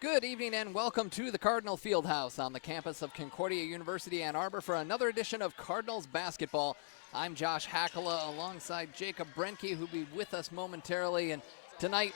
Good evening and welcome to the Cardinal Fieldhouse on the campus of Concordia University Ann Arbor for another edition of Cardinals basketball. I'm Josh Hackala alongside Jacob Brenke, who'll be with us momentarily. And tonight,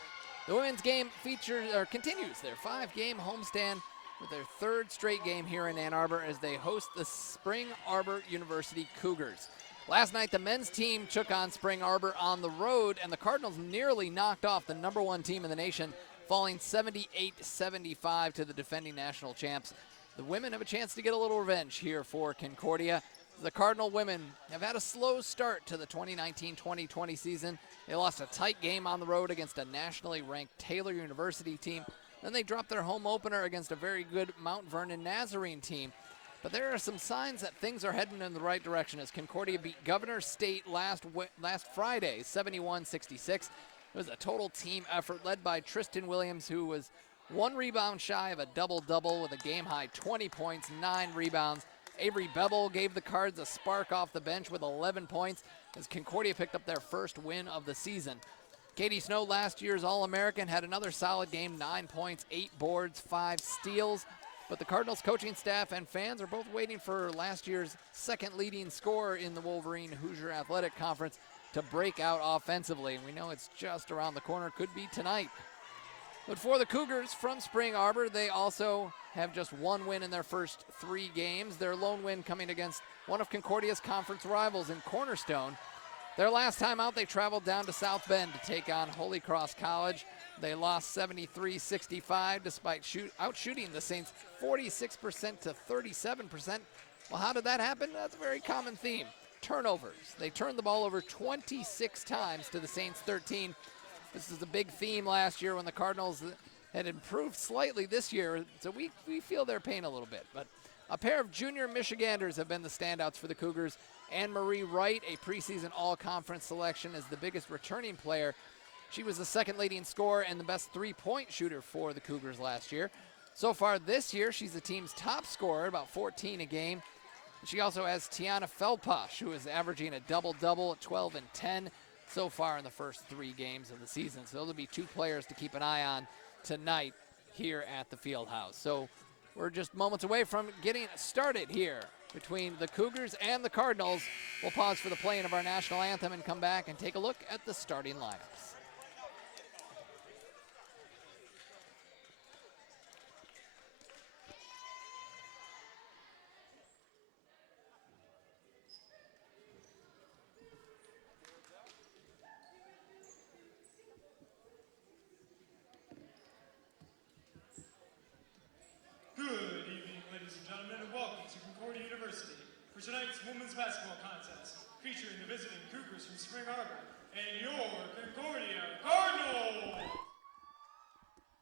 the women's game continues their 5-game homestand with their third straight game here in Ann Arbor as they host the Spring Arbor University Cougars. Last night, the men's team took on Spring Arbor on the road, and the Cardinals nearly knocked off the number one team in the nation, falling 78-75 to the defending national champs. The women have a chance to get a little revenge here for Concordia. The Cardinal women have had a slow start to the 2019-2020 season. They lost a tight game on the road against a nationally ranked Taylor University team. Then they dropped their home opener against a very good Mount Vernon Nazarene team. But there are some signs that things are heading in the right direction as Concordia beat Governor State last Friday, 71-66. It was a total team effort led by Tristan Williams, who was 1 rebound shy of a double-double with a game-high 20 points, 9 rebounds. Avery Bevel gave the Cards a spark off the bench with 11 points as Concordia picked up their first win of the season. Katie Snow, last year's All-American, had another solid game, 9 points, 8 boards, 5 steals. But the Cardinals coaching staff and fans are both waiting for last year's second leading scorer in the Wolverine Hoosier Athletic Conference to break out offensively. We know it's just around the corner, could be tonight. But for the Cougars from Spring Arbor, they also have just one win in their first 3 games. Their lone win coming against one of Concordia's conference rivals in Cornerstone. Their last time out, they traveled down to South Bend to take on Holy Cross College. They lost 73-65 despite outshooting the Saints 46% to 37%. Well, how did that happen? That's a very common theme. Turnovers. They turned the ball over 26 times to the Saints 13. This is a big theme last year when the Cardinals had improved slightly this year, so we feel their pain a little bit. But a pair of junior Michiganders have been the standouts for the Cougars. Anne-Marie Wright, a preseason all-conference selection, is the biggest returning player. She was the second leading scorer and the best three-point shooter for the Cougars last year. So far this year, she's the team's top scorer, about 14 a game. She also has Tiana Felposh, who is averaging a double-double at 12 and 10 so far in the first 3 games of the season. So those will be 2 players to keep an eye on tonight here at the Fieldhouse. So we're just moments away from getting started here between the Cougars and the Cardinals. We'll pause for the playing of our national anthem and come back and take a look at the starting lineups. Good evening, ladies and gentlemen, and welcome to Concordia University for tonight's women's basketball contest, featuring the visiting Cougars from Spring Arbor and your Concordia Cardinals! As a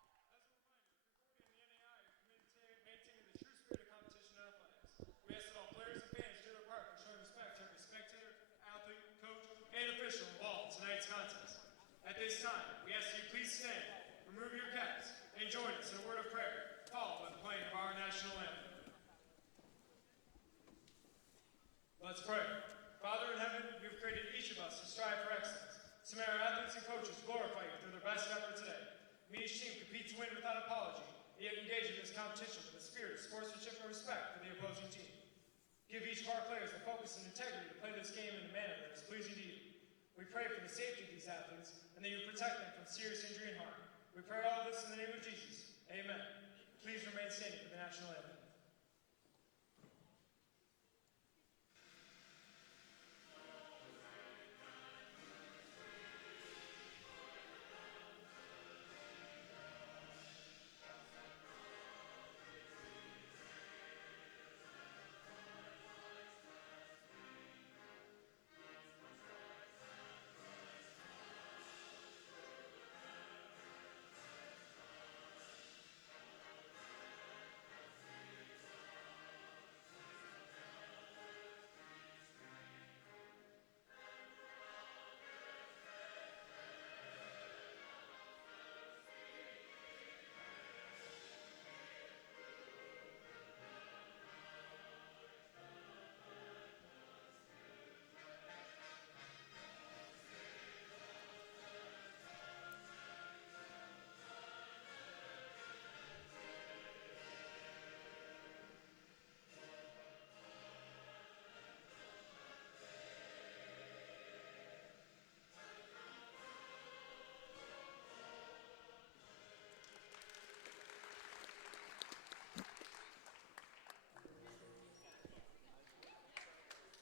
reminder, Concordia and the NAI are committed to maintaining the true spirit of competition in athletics. We ask that all players and fans do their part in showing respect to every spectator, athlete, coach, and official involved in tonight's contest. At this time, we ask that you please stand, remove your caps, and join us in a word of prayer, followed by the playing of our national anthem. Let's pray. Father in heaven, you have created each of us to strive for excellence. So may our athletes and coaches glorify you through their best effort today. May each team compete to win without apology, yet engage in this competition with a spirit of sportsmanship and respect for the opposing team. Give each of our players the focus and integrity to play this game in a manner that is pleasing to you. We pray for the safety of these athletes and that you protect them from serious injury and harm. We pray all this in the name of Jesus. Amen. Please remain standing for the national anthem.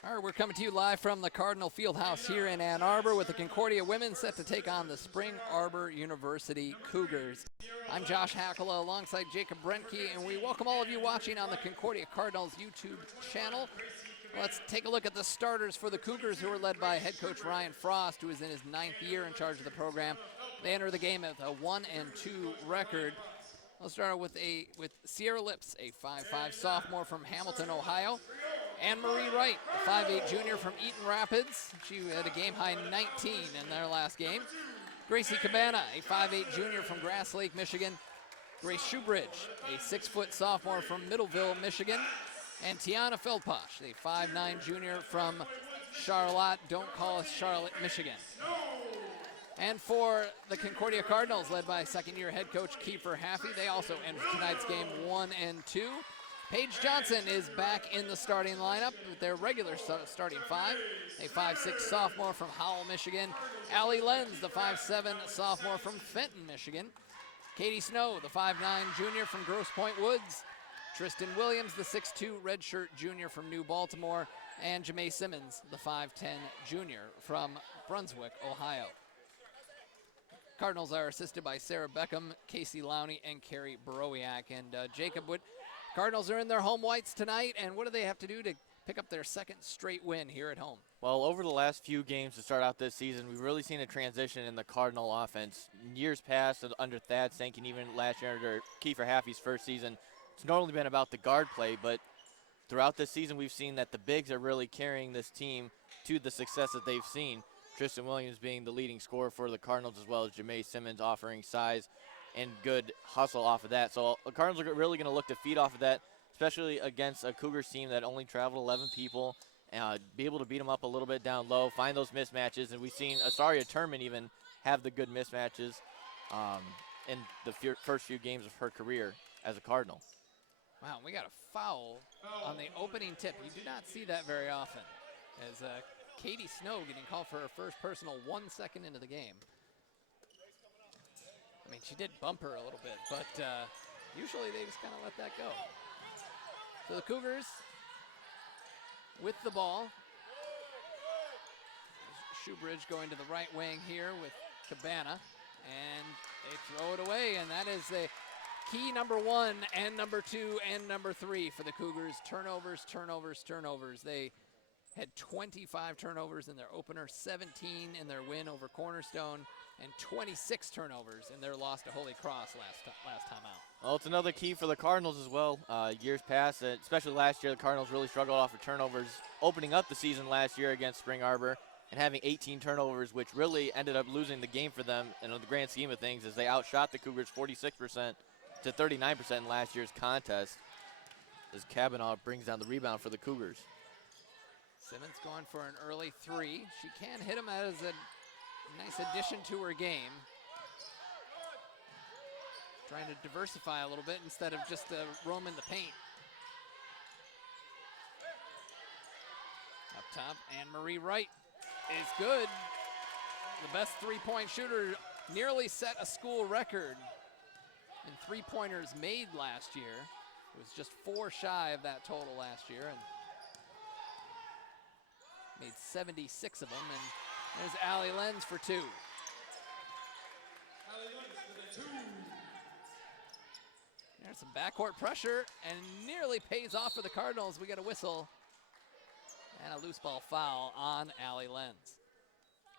All right, we're coming to you live from the Cardinal Fieldhouse here in Ann Arbor with the Concordia women set to take on the Spring Arbor University Cougars. I'm Josh Hackala alongside Jacob Brentke, and we welcome all of you watching on the Concordia Cardinals YouTube channel. Let's take a look at the starters for the Cougars, who are led by head coach Ryan Frost, who is in his 9th year in charge of the program. They enter the game with a 1-2 record. Let's start with Sierra Lips, a 5'5" sophomore from Hamilton, Ohio. Anne-Marie Wright, a 5'8" junior from Eaton Rapids. She had a game-high 19 in their last game. Gracie Cabana, a 5'8" junior from Grass Lake, Michigan. Grace Shoebridge, a 6-foot sophomore from Middleville, Michigan. And Tiana Feldposh, a 5'9" junior from Charlotte, don't call us Charlotte, Michigan. And for the Concordia Cardinals, led by second-year head coach Kiefer Haffey, they also entered tonight's game 1-2. Paige Johnson is back in the starting lineup with their regular starting five. A 5'6" sophomore from Howell, Michigan. Allie Lenz, the 5'7" sophomore from Fenton, Michigan. Katie Snow, the 5'9" junior from Grosse Pointe Woods. Tristan Williams, the 6'2" redshirt junior from New Baltimore. And Jamae Simmons, the 5'10" junior from Brunswick, Ohio. Cardinals are assisted by Sarah Beckham, Casey Lowney, and Carrie Barowiak. And Jacob Wood, Cardinals are in their home whites tonight, and what do they have to do to pick up their second straight win here at home? Well, over the last few games to start out this season, we've really seen a transition in the Cardinal offense. In years past, under Thad Sank and even last year under Kiefer Haffey's first season, it's normally been about the guard play, but throughout this season, we've seen that the bigs are really carrying this team to the success that they've seen. Tristan Williams being the leading scorer for the Cardinals, as well as Jamae Simmons offering size and good hustle off of that. So the Cardinals are really going to look to feed off of that, especially against a Cougars team that only traveled 11 people, be able to beat them up a little bit down low, find those mismatches. And we've seen Asaria Turman even have the good mismatches in the first few games of her career as a Cardinal. Wow, we got a foul on the opening tip. You do not see that very often, as Katie Snow getting called for her first personal 1 second into the game. I mean, she did bump her a little bit, but usually they just kind of let that go. So the Cougars with the ball. Shoebridge going to the right wing here with Cabana, and they throw it away, and that is the key number 1 and number 2 and number 3 for the Cougars. Turnovers, turnovers, turnovers. They had 25 turnovers in their opener, 17 in their win over Cornerstone, and 26 turnovers in their loss to Holy Cross last time out. Well, it's another key for the Cardinals as well. Years past, especially last year, the Cardinals really struggled off of turnovers, opening up the season last year against Spring Arbor and having 18 turnovers, which really ended up losing the game for them in the grand scheme of things, as they outshot the Cougars 46% to 39% in last year's contest, as Kavanaugh brings down the rebound for the Cougars. Simmons going for an early 3. She can hit him as a nice addition to her game. Trying to diversify a little bit instead of just roaming the paint. Up top, Anne-Marie Wright is good. The best three-point shooter, nearly set a school record in three-pointers made last year. It was just 4 shy of that total last year, and made 76 of them, and there's Allie Lenz for 2. There's some backcourt pressure, and nearly pays off for the Cardinals. We got a whistle and a loose ball foul on Allie Lenz.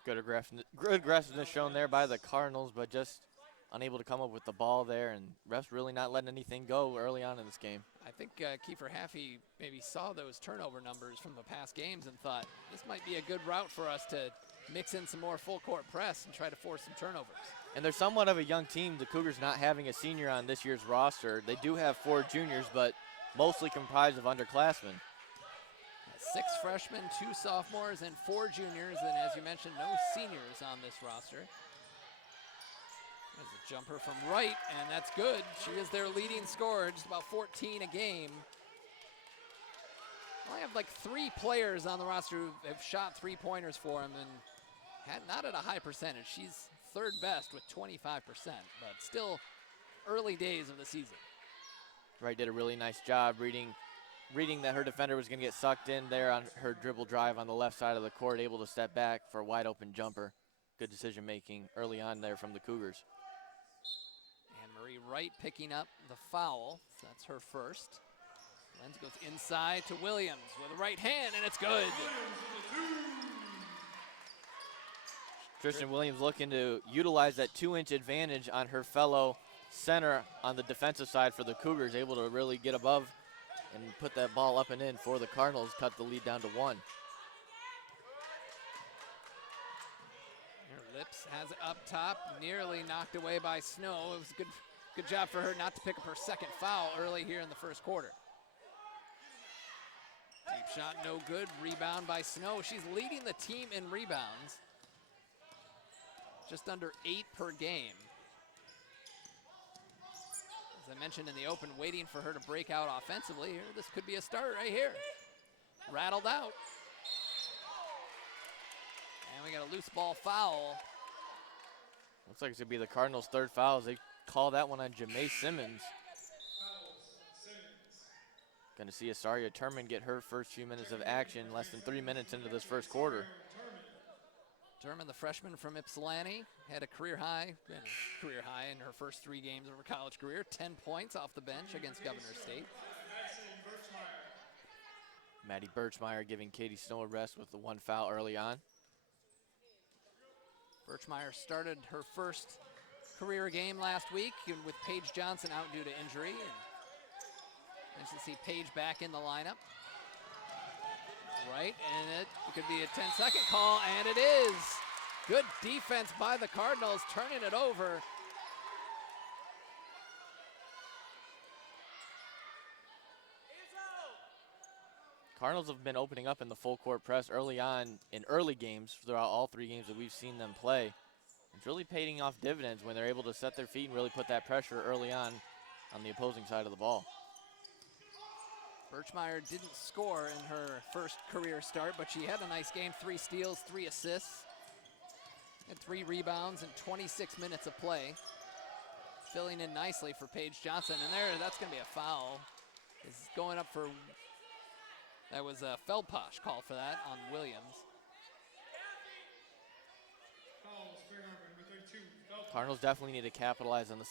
Good aggressiveness shown there by the Cardinals, but just unable to come up with the ball there, and refs really not letting anything go early on in this game. I think Kiefer Haffey maybe saw those turnover numbers from the past games and thought this might be a good route for us to mix in some more full court press and try to force some turnovers. And they're somewhat of a young team, the Cougars not having a senior on this year's roster. They do have 4 juniors, but mostly comprised of underclassmen. 6 freshmen, 2 sophomores, and 4 juniors, and as you mentioned, no seniors on this roster. There's a jumper from Wright, and that's good. She is their leading scorer, just about 14 a game. I have like 3 players on the roster who have shot 3-pointers for him, and not at a high percentage. She's 3rd best with 25%, but still early days of the season. Wright did a really nice job reading reading that her defender was going to get sucked in there on her dribble drive on the left side of the court, able to step back for a wide open jumper. Good decision making early on there from the Cougars. Anne-Marie Wright picking up the foul. So that's her first. Lenz goes inside to Williams with a right hand, and it's good. Tristan Williams looking to utilize that 2-inch advantage on her fellow center on the defensive side for the Cougars, able to really get above and put that ball up and in for the Cardinals, cut the lead down to 1. Lips has it up top, nearly knocked away by Snow. It was a good job for her not to pick up her second foul early here in the first quarter. Deep shot, no good. Rebound by Snow. She's leading the team in rebounds. Just under 8 per game. As I mentioned in the open, waiting for her to break out offensively here. This could be a start right here. Rattled out. And we got a loose ball foul. Looks like it's going to be the Cardinals' third foul as they call that one on Jamae Simmons. Going to see Asaria Turman get her first few minutes of action, less than 3 minutes into this first quarter. Turman, the freshman from Ypsilanti, had a career high in her first 3 games of her college career. 10 points off the bench against Governor State. Maddie Birchmeyer giving Katie Snow a rest with the 1 foul early on. Birchmeyer started her first career game last week with Paige Johnson out due to injury. And nice to see Paige back in the lineup. Right, and it could be a 10-second call, and it is. Good defense by the Cardinals, turning it over. Cardinals have been opening up in the full court press early on in early games throughout all 3 games that we've seen them play. It's really paying off dividends when they're able to set their feet and really put that pressure early on the opposing side of the ball. Birchmeyer didn't score in her first career start, but she had a nice game. 3 steals, 3 assists, and 3 rebounds in 26 minutes of play. Filling in nicely for Paige Johnson, and that's going to be a foul. Is going up for, that was a Feldposh call for that on Williams. Cardinals definitely need to capitalize on the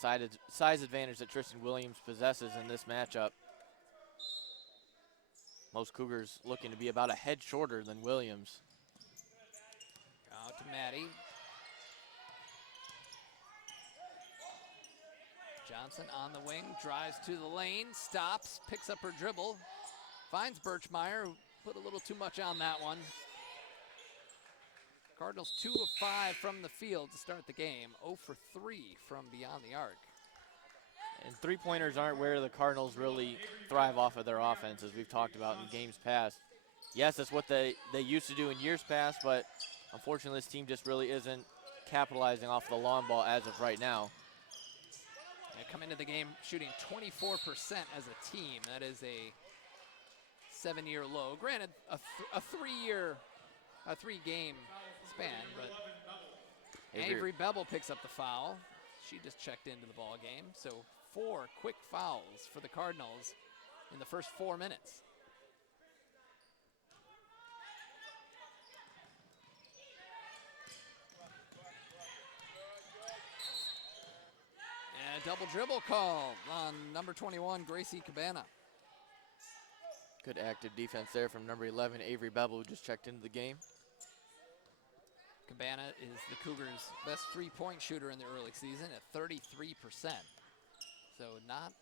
size advantage that Tristan Williams possesses in this matchup. Most Cougars looking to be about a head shorter than Williams. Out to Maddie. Johnson on the wing, drives to the lane, stops, picks up her dribble, finds Birchmeyer, who put a little too much on that one. Cardinals 2 of 5 from the field to start the game, 0 for 3 from beyond the arc. And 3-pointers aren't where the Cardinals really thrive off of their offense, as we've talked about in games past. Yes, that's what they used to do in years past, but unfortunately this team just really isn't capitalizing off the long ball as of right now. They come into the game shooting 24% as a team. That is a 7-year low. Granted, a 3-game span, but Avery Bevel picks up the foul. She just checked into the ball game. So 4 quick fouls for the Cardinals in the first 4 minutes. And a double dribble call on number 21, Gracie Cabana. Good active defense there from number 11, Avery Bevel, who just checked into the game. Cabana is the Cougars' best 3-point shooter in the early season at 33%. So not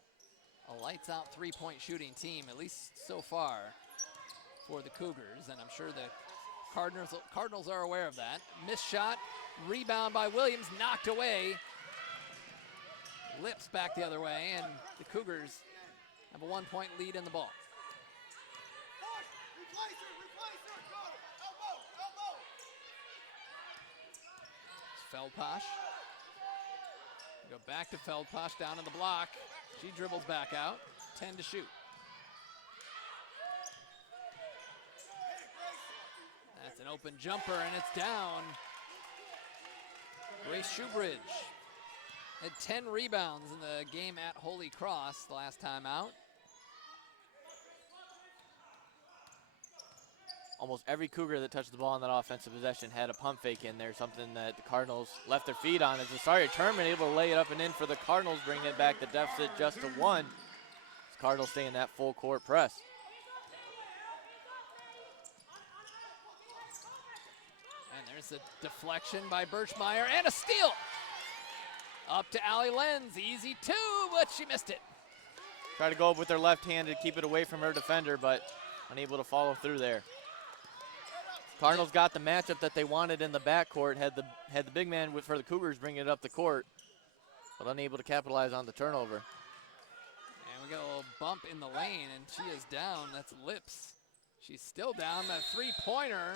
a lights-out 3-point shooting team, at least so far, for the Cougars. And I'm sure the Cardinals are aware of that. Missed shot, rebound by Williams, knocked away. Lips back the other way, and the Cougars have a 1-point lead in the ball. Feldposh. Go back to Feldposh down in the block. She dribbles back out. 10 to shoot. That's an open jumper, and it's down. Grace Shoebridge had 10 rebounds in the game at Holy Cross the last time out. almost every Cougar that touched the ball on that offensive possession had a pump fake in there, something that the Cardinals left their feet on. As Asaria Turman able to lay it up and in for the Cardinals, bringing it back the deficit just to 1. As Cardinals stay in that full court press. And there's a deflection by Birchmeyer and a steal. Up to Allie Lenz, easy 2, but she missed it. Try to go up with their left hand to keep it away from her defender, but unable to follow through there. Cardinals got the matchup that they wanted in the backcourt, had the big man for the Cougars bring it up the court, but unable to capitalize on the turnover. And we got a little bump in the lane, and she is down. That's Lips. She's still down. That three-pointer.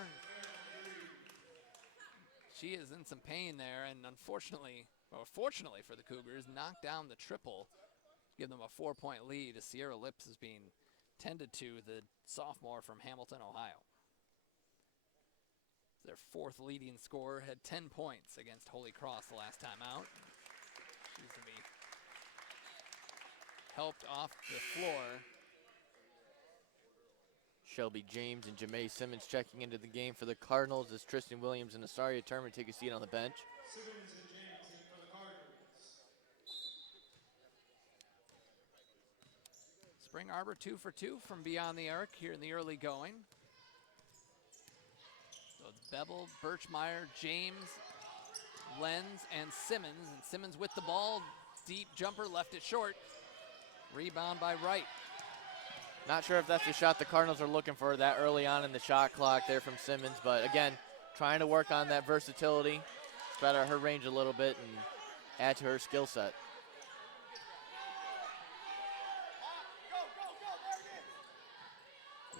She is in some pain there, and unfortunately, or fortunately for the Cougars, knocked down the triple, give them a 4-point lead as Sierra Lips is being tended to, the sophomore from Hamilton, Ohio. Their 4th leading scorer, had 10 points against Holy Cross the last time out. She's going to be helped off the floor. Shelby James and Jamae Simmons checking into the game for the Cardinals as Tristan Williams and Asaria Turman take a seat on the bench. Simmons and James in for the Cardinals. Spring Arbor 2 for 2 from beyond the arc here in the early going. So it's Bevel, Birchmeyer, James, Lenz, and Simmons. And Simmons with the ball, deep jumper, left it short. Rebound by Wright. Not sure if that's the shot the Cardinals are looking for that early on in the shot clock there from Simmons, but again, trying to work on that versatility, spread out her range a little bit and add to her skill set.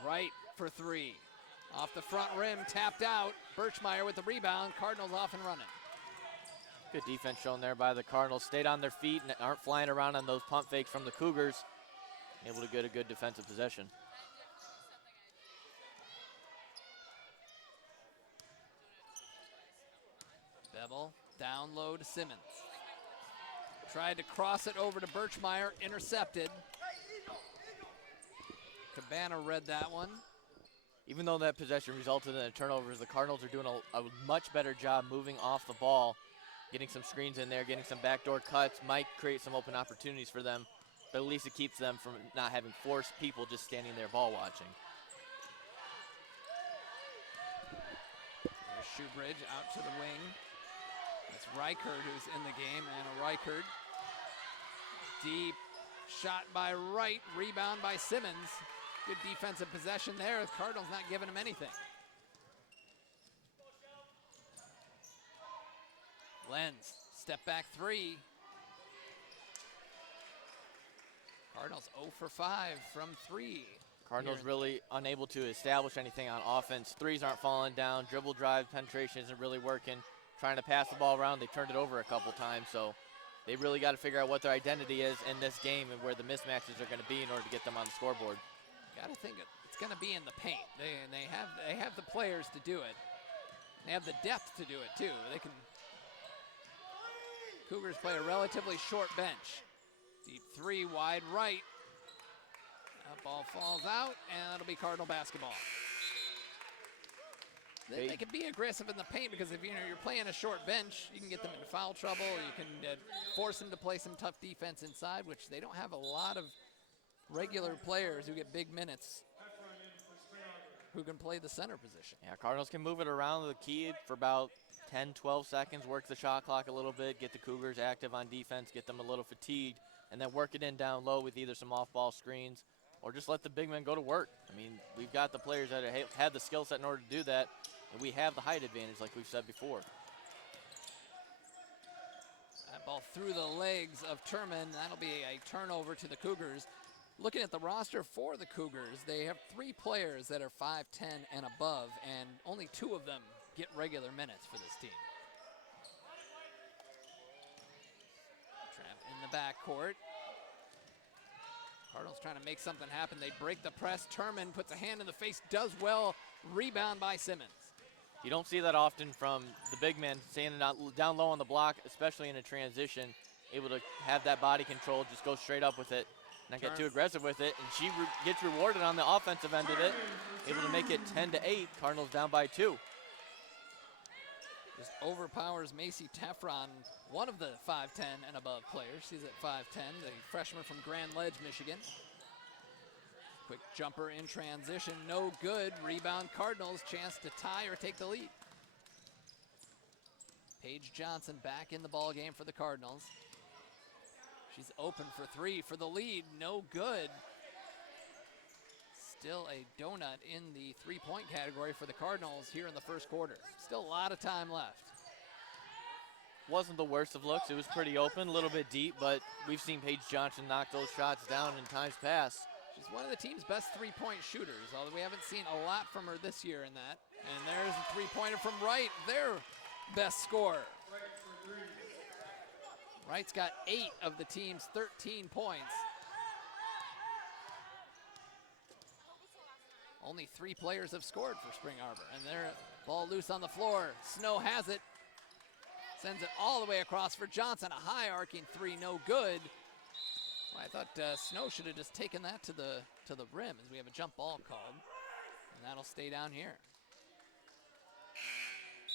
Wright for 3. Off the front rim, tapped out. Birchmeyer with the rebound. Cardinals off and running. Good defense shown there by the Cardinals. Stayed on their feet and aren't flying around on those pump fakes from the Cougars. Able to get a good defensive possession. Bevel, down low to Simmons. Tried to cross it over to Birchmeyer, intercepted. Cabana read that one. Even though that possession resulted in a turnover, the Cardinals are doing a much better job moving off the ball, getting some screens in there, getting some backdoor cuts, might create some open opportunities for them, but at least it keeps them from not having forced people just standing there ball watching. There's Shoebridge out to the wing. That's Reichard who's in the game, Anna Reichard. Deep shot by Wright, rebound by Simmons. Good defensive possession there. The Cardinals not giving him anything. Lenz, step back 3. Cardinals 0 for 5 from 3. Cardinals really unable to establish anything on offense. Threes aren't falling down. Dribble drive penetration isn't really working. Trying to pass the ball around, they turned it over a couple times. So they really got to figure out what their identity is in this game and where the mismatches are going to be in order to get them on the scoreboard. Got to think it's going to be in the paint. They have the players to do it. They have the depth to do it too. They can. Cougars play a relatively short bench. Deep 3, wide right. That ball falls out, and it'll be Cardinal basketball. They can be aggressive in the paint because if you're playing a short bench, you can get them into foul trouble. You can force them to play some tough defense inside, which they don't have a lot of regular players who get big minutes who can play the center position. Yeah, Cardinals can move it around the key for about 10, 12 seconds, work the shot clock a little bit, get the Cougars active on defense, get them a little fatigued, and then work it in down low with either some off-ball screens or just let the big men go to work. I mean, we've got the players that have the skill set in order to do that, and we have the height advantage like we've said before. That ball through the legs of Turman. That'll be a turnover to the Cougars. Looking at the roster for the Cougars, they have 3 players that are 5'10" and above, and only 2 of them get regular minutes for this team. Trap in the backcourt. Cardinals trying to make something happen. They break the press. Turman puts a hand in the face, does well. Rebound by Simmons. You don't see that often from the big men standing down low on the block, especially in a transition, able to have that body control, just go straight up with it. not get too aggressive with it, and she gets rewarded on the offensive end of it, able to make it 10-8. Cardinals down by 2. Just overpowers Macy Tefron, one of the 5'10 and above players. She's at 5'10, the freshman from Grand Ledge, Michigan. Quick jumper in transition, no good. Rebound Cardinals, chance to tie or take the lead. Paige Johnson back in the ball game for the Cardinals. She's open for 3 for the lead, no good. Still a donut in the 3-point category for the Cardinals here in the first quarter. Still a lot of time left. Wasn't the worst of looks. It was pretty open, a little bit deep, but we've seen Paige Johnson knock those shots down in times past. She's one of the team's best 3-point shooters, although we haven't seen a lot from her this year in that. And there's a 3-pointer from Wright, their best scorer. Wright's got 8 of the team's 13 points. Only 3 players have scored for Spring Arbor, and they're ball loose on the floor. Snow has it, sends it all the way across for Johnson. A high arcing 3, no good. Well, I thought Snow should have just taken that to the rim, as we have a jump ball called, and that'll stay down here.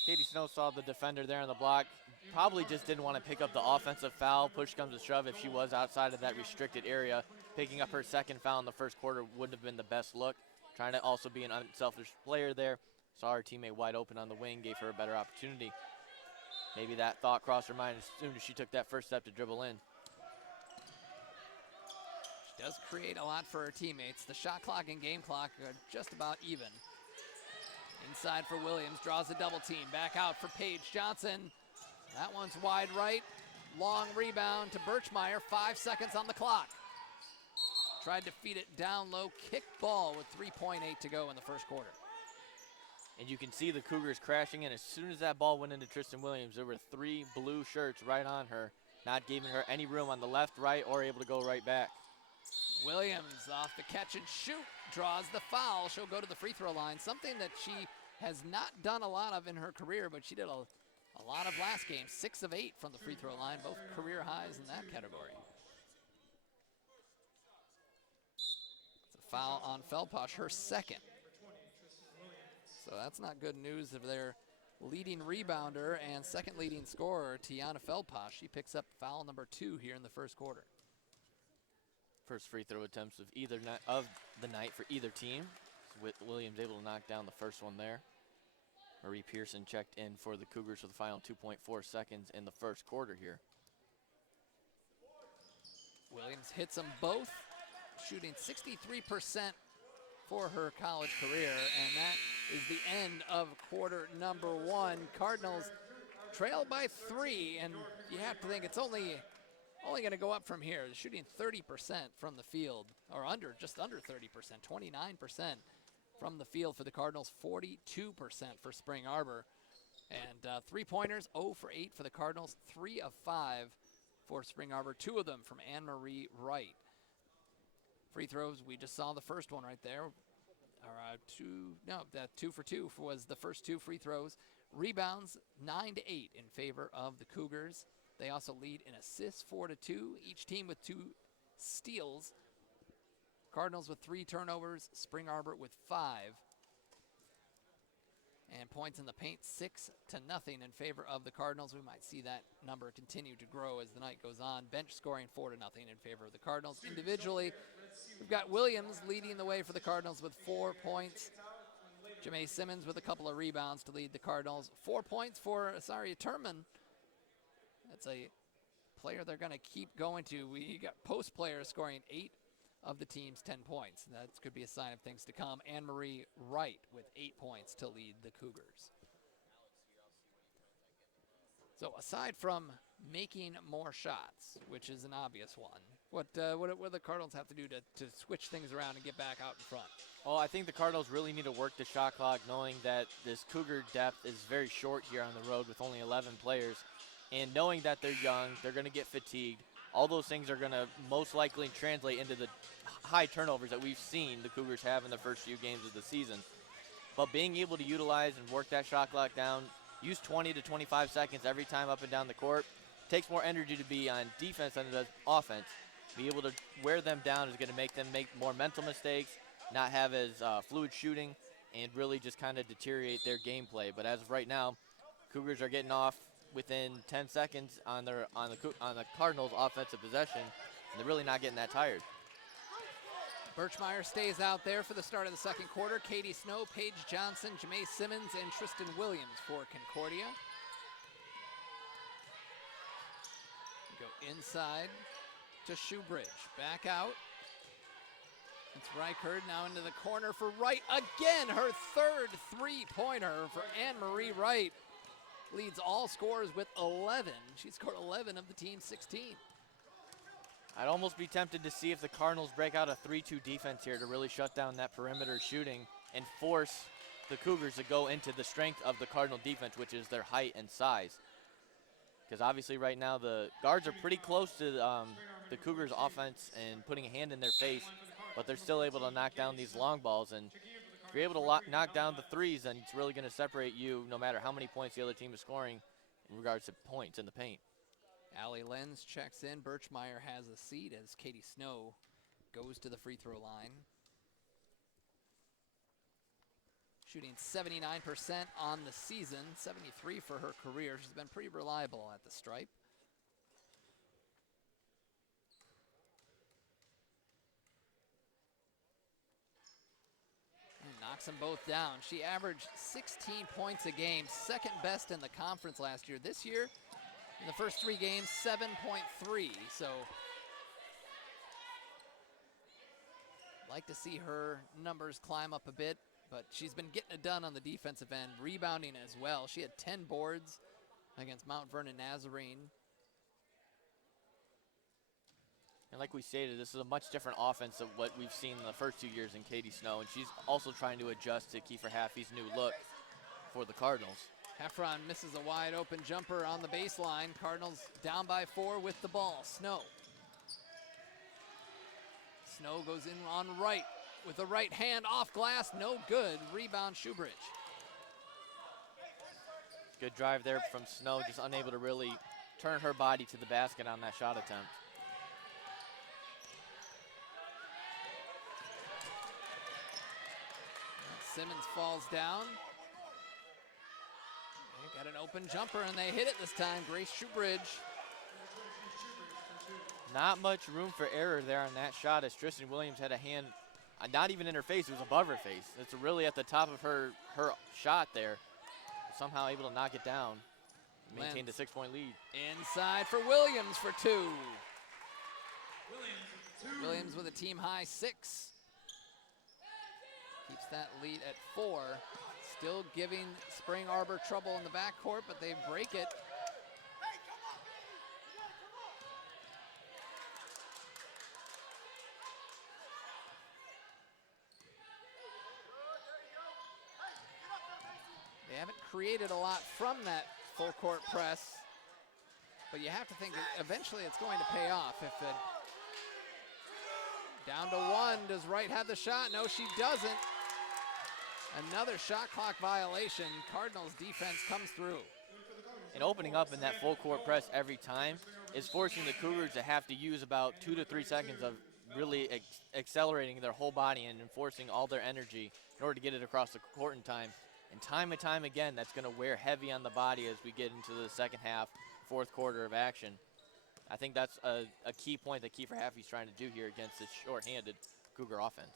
Katie Snow saw the defender there on the block. Probably just didn't want to pick up the offensive foul. Push comes to shove. If she was outside of that restricted area, picking up her second foul in the first quarter wouldn't have been the best look. Trying to also be an unselfish player there. Saw her teammate wide open on the wing, gave her a better opportunity. Maybe that thought crossed her mind as soon as she took that first step to dribble in. She does create a lot for her teammates. The shot clock and game clock are just about even. Inside for Williams, draws a double team. Back out for Paige Johnson. That one's wide right. Long rebound to Birchmeyer, 5 seconds on the clock. Tried to feed it down low, kicked ball with 3.8 to go in the first quarter. And you can see the Cougars crashing in. As soon as that ball went into Tristan Williams, there were 3 blue shirts right on her, not giving her any room on the left, right, or able to go right back. Williams off the catch and shoot, draws the foul. She'll go to the free throw line, something that she has not done a lot of in her career, but she did a lot of last game. 6 of 8 from the free throw line, both career highs in that category. It's a foul on Feldposh, her second. So that's not good news of their leading rebounder and second leading scorer, Tiana Feldposh. She picks up foul number 2 here in the first quarter. First free throw attempts of the night for either team. With Williams able to knock down the first one there. Marie Pearson checked in for the Cougars for the final 2.4 seconds in the first quarter here. Williams hits them both, shooting 63% for her college career, and that is the end of quarter number 1. Cardinals trail by 3, and you have to think it's only going to go up from here. They're shooting 30% from the field, or just under 30%, 29% from the field for the Cardinals, 42% for Spring Arbor. And 3-pointers, 0 for 8 for the Cardinals, 3 of 5 for Spring Arbor, 2 of them from Anne-Marie Wright. Free throws, we just saw the first one right there. 2 for 2 was the first 2 free throws. Rebounds, 9 to 8 in favor of the Cougars. They also lead in assists, 4 to 2. Each team with 2 steals. Cardinals with 3 turnovers, Spring Arbor with 5. And points in the paint, 6 to 0 in favor of the Cardinals. We might see that number continue to grow as the night goes on. Bench scoring 4 to 0 in favor of the Cardinals. Individually, we've got Williams leading the way for the Cardinals with 4 points. Jamae Simmons with a couple of rebounds to lead the Cardinals. 4 points for Asaria Turman. That's a player they're going to keep going to. We got post players scoring 8 of the team's 10 points. That could be a sign of things to come. Anne-Marie Wright with 8 points to lead the Cougars. So aside from making more shots, which is an obvious one, what do the Cardinals have to do to switch things around and get back out in front? Well, I think the Cardinals really need to work the shot clock, knowing that this Cougar depth is very short here on the road with only 11 players. And knowing that they're young, they're going to get fatigued. All those things are going to most likely translate into the high turnovers that we've seen the Cougars have in the first few games of the season. But being able to utilize and work that shot clock down, use 20 to 25 seconds every time up and down the court, takes more energy to be on defense than it does offense. be able to wear them down is going to make them make more mental mistakes, not have as fluid shooting, and really just kind of deteriorate their gameplay. But as of right now, Cougars are getting off within 10 seconds on the Cardinals' offensive possession, and they're really not getting that tired. Birchmeyer stays out there for the start of the second quarter. Katie Snow, Paige Johnson, Jamae Simmons, and Tristan Williams for Concordia. Go inside to Shoebridge. Back out. It's Reichard now into the corner for Wright. Again, her third three-pointer for Anne-Marie Wright. Leads all scorers with 11. She scored 11 of the team's 16. I'd almost be tempted to see if the Cardinals break out a 3-2 defense here to really shut down that perimeter shooting and force the Cougars to go into the strength of the Cardinal defense, which is their height and size. Because obviously right now the guards are pretty close to the Cougars offense and putting a hand in their face, but they're still able to knock down these long balls. And if you're able to knock down the threes, then it's really going to separate you no matter how many points the other team is scoring in regards to points in the paint. Allie Lenz checks in. Birchmeyer has a seat as Katie Snow goes to the free throw line. Shooting 79% on the season, 73% for her career. She's been pretty reliable at the stripe. And knocks them both down. She averaged 16 points a game, second best in the conference last year. This year, in the first 3 games, 7.3. So, like to see her numbers climb up a bit, but she's been getting it done on the defensive end, rebounding as well. She had 10 boards against Mount Vernon Nazarene. And like we stated, this is a much different offense than what we've seen in the first 2 years in Katie Snow, and she's also trying to adjust to Kiefer Haffey's new look for the Cardinals. Heffron misses a wide open jumper on the baseline. Cardinals down by 4 with the ball. Snow. Snow goes in on Wright with the right hand off glass. No good. Rebound Shoebridge. Good drive there from Snow, just unable to really turn her body to the basket on that shot attempt. Simmons falls down. They got an open jumper and they hit it this time. Grace Shoebridge. Not much room for error there on that shot as Tristan Williams had a hand, not even in her face, it was above her face. It's really at the top of her shot there. Somehow able to knock it down. Maintained a 6-point lead. Inside for Williams for 2. Williams with a team high 6. Keeps that lead at 4. Still giving Spring Arbor trouble in the backcourt, but they break it. They haven't created a lot from that full court press, but you have to think that eventually it's going to pay off. If it down to 1, does Wright have the shot? No, she doesn't. Another shot clock violation. Cardinals defense comes through. And opening up in that full court press every time is forcing the Cougars to have to use about 2 to 3 seconds of really accelerating their whole body and enforcing all their energy in order to get it across the court in time. And time again, that's going to wear heavy on the body as we get into the second half, fourth quarter of action. I think that's a key point that Kiefer Haffey's trying to do here against this short-handed Cougar offense.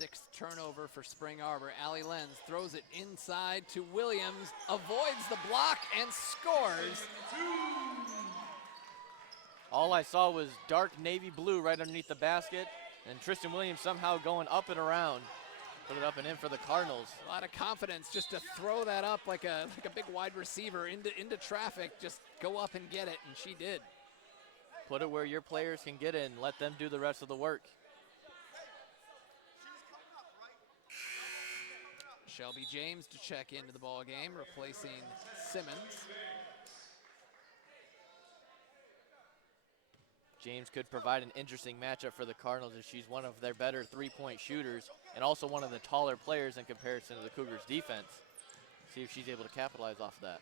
6th turnover for Spring Arbor. Allie Lenz throws it inside to Williams, avoids the block and scores. All I saw was dark navy blue right underneath the basket, and Tristan Williams somehow going up and around. Put it up and in for the Cardinals. A lot of confidence just to throw that up like a big wide receiver into traffic. Just go up and get it, and she did. Put it where your players can get it and let them do the rest of the work. Shelby James to check into the ball game, replacing Simmons. James could provide an interesting matchup for the Cardinals as she's one of their better three-point shooters and also one of the taller players in comparison to the Cougars' defense. See if she's able to capitalize off of that.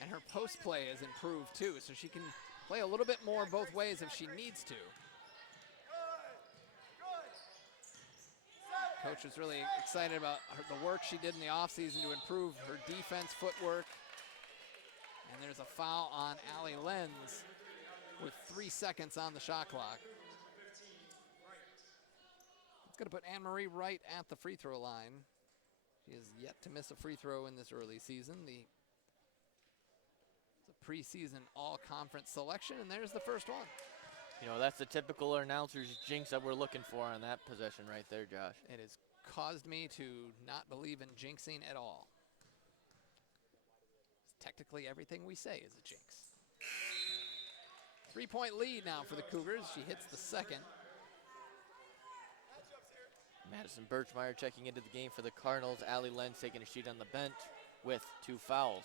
And her post play has improved too, so she can play a little bit more both ways if she needs to. Coach was really excited about the work she did in the offseason to improve her defense footwork. And there's a foul on Allie Lenz with 3 seconds on the shot clock. It's going to put Anne-Marie Wright at the free throw line. She has yet to miss a free throw in this early season. It's a preseason all-conference selection, and there's the first one. You know, that's the typical announcer's jinx that we're looking for on that possession right there, Josh. It has caused me to not believe in jinxing at all. Technically, everything we say is a jinx. 3-point lead now for the Cougars. She hits the second. Madison Birchmeyer checking into the game for the Cardinals. Allie Lenz taking a sheet on the bench with 2 fouls.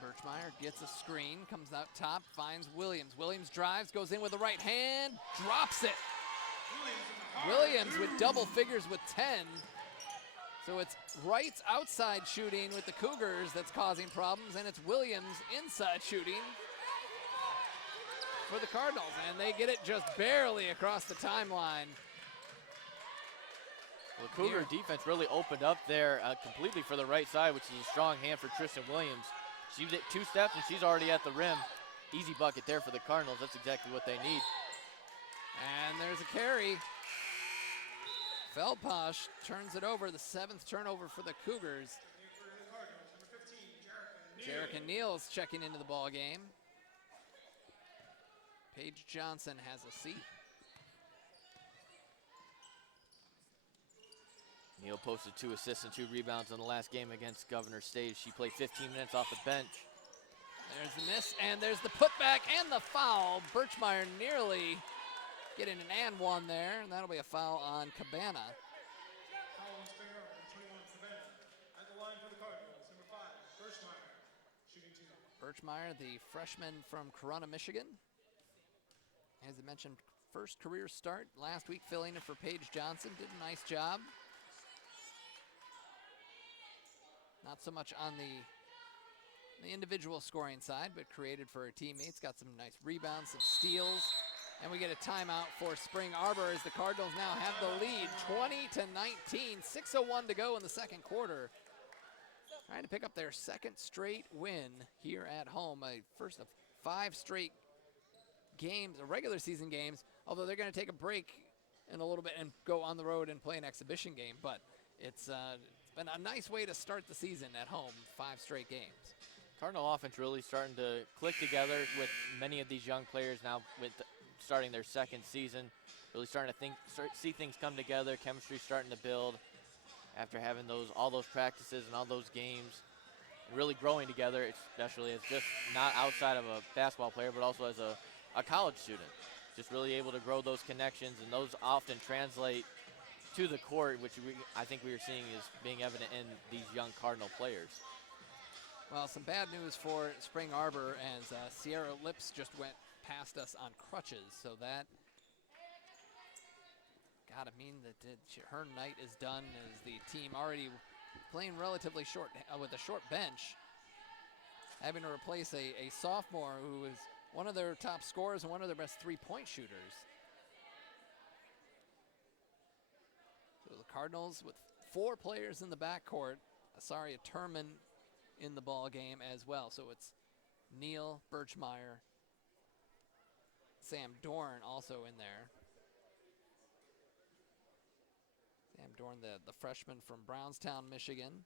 Birchmeyer gets a screen, comes out top, finds Williams. Williams drives, goes in with the right hand, drops it. Williams with double figures with 10. So it's Wright's outside shooting with the Cougars that's causing problems, and it's Williams' inside shooting for the Cardinals, and they get it just barely across the timeline. Well, the Cougar defense really opened up there completely for the right side, which is a strong hand for Tristan Williams. She did 2 steps, and she's already at the rim. Easy bucket there for the Cardinals. That's exactly what they need. And there's a carry. Feldposh turns it over, the 7th turnover for the Cougars. Jerica Neal's checking into the ball game. Paige Johnson has a seat. Neal posted 2 assists and 2 rebounds in the last game against Governor State. She played 15 minutes off the bench. There's the miss, and there's the putback and the foul. Birchmeyer nearly getting an and one there, and that'll be a foul on Cabana. Foul on Springer, 21 Cabana. At the line for the Cardinals, number 5, Birchmeyer, shooting 2. Birchmeyer, the freshman from Corunna, Michigan. As I mentioned, first career start last week, filling in for Paige Johnson. Did a nice job. Not so much on the individual scoring side, but created for her teammates. Got some nice rebounds, some steals. And we get a timeout for Spring Arbor as the Cardinals now have the lead, 20-19, 6:01 to go in the second quarter. Trying to pick up their second straight win here at home. A first of 5 straight games, regular season games, although they're going to take a break in a little bit and go on the road and play an exhibition game. But it's been a nice way to start the season at home, 5 straight games. Cardinal offense really starting to click together with many of these young players now with starting their second season. Really starting to see things come together, chemistry starting to build after having all those practices and all those games. Really growing together, especially as just not outside of a basketball player, but also as a college student. Just really able to grow those connections, and those often translate to the court, which I think we are seeing is being evident in these young Cardinal players. Well, some bad news for Spring Arbor as Sierra Lips just went past us on crutches, so that gotta mean that her night is done as the team already playing relatively short with a short bench, having to replace a sophomore who is one of their top scorers and one of their best 3-point shooters. So the Cardinals with 4 players in the backcourt. Asaria Turman in the ball game as well. So it's Neal, Birchmeyer, Sam Dorn also in there. Sam Dorn, the freshman from Brownstown, Michigan,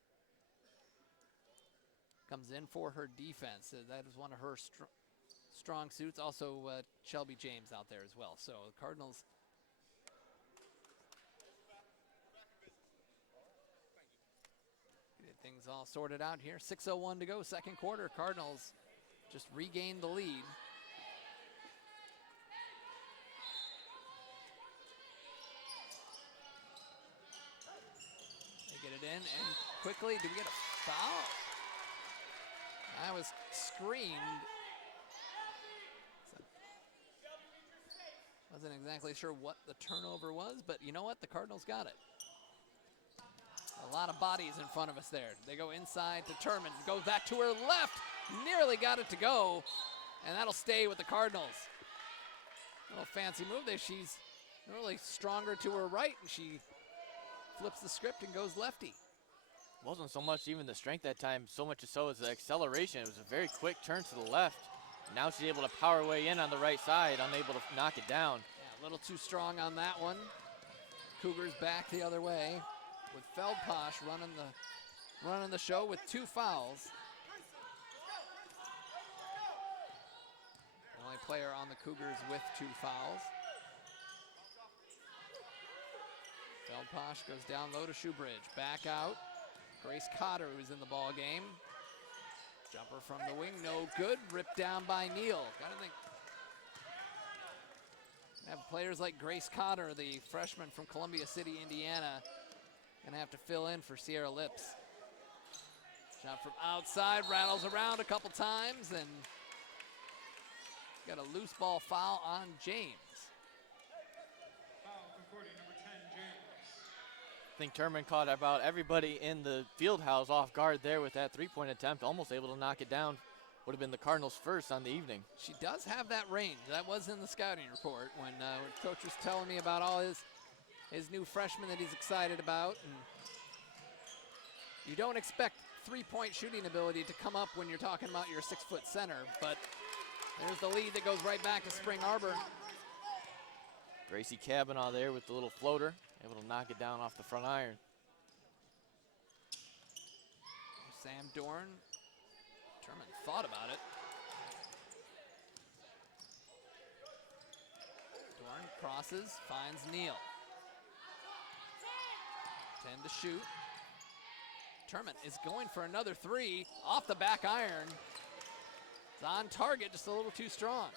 comes in for her defense. That is one of her strong suits. Also Shelby James out there as well. So the Cardinals get things all sorted out here. 6:01 to go, second quarter. Cardinals just regained the lead. They get it in, and quickly, do we get a foul? That was screened. Wasn't exactly sure what the turnover was, but you know what? The Cardinals got it. A lot of bodies in front of us there. They go inside to Turman. Goes back to her left. Nearly got it to go. And that'll stay with the Cardinals. A little fancy move there. She's really stronger to her right, and she flips the script and goes lefty. Wasn't so much even the strength that time, so much so as the acceleration. It was a very quick turn to the left. Now she's able to power her way in on the right side, unable to knock it down. Yeah, a little too strong on that one. Cougars back the other way with Feldposh running the show with 2 fouls. The only player on the Cougars with 2 fouls. Feldposh goes down low to Shoebridge. Back out. Grace Cotter, who's in the ball game. Jumper from the wing, no good. Ripped down by Neal. Gotta think. Have players like Grace Cotter, the freshman from Columbia City, Indiana, gonna have to fill in for Sierra Lips. Shot from outside, rattles around a couple times, and got a loose ball foul on James. Foul, Concordia, number 10, James. I think Turman caught about everybody in the field house off guard there with that 3-point attempt, almost able to knock it down. Would have been the Cardinals' first on the evening. She does have that range. That was in the scouting report when Coach was telling me about all his new freshmen that he's excited about. And you don't expect 3-point shooting ability to come up when you're talking about your 6-foot center, but there's the lead that goes right back to Spring Arbor. Gracie Kavanaugh there with the little floater, able to knock it down off the front iron. Sam Dorn. Turman thought about it. Dorn crosses, finds Neal. 10 to shoot. Turman is going for another 3 off the back iron. It's on target, just a little too strong.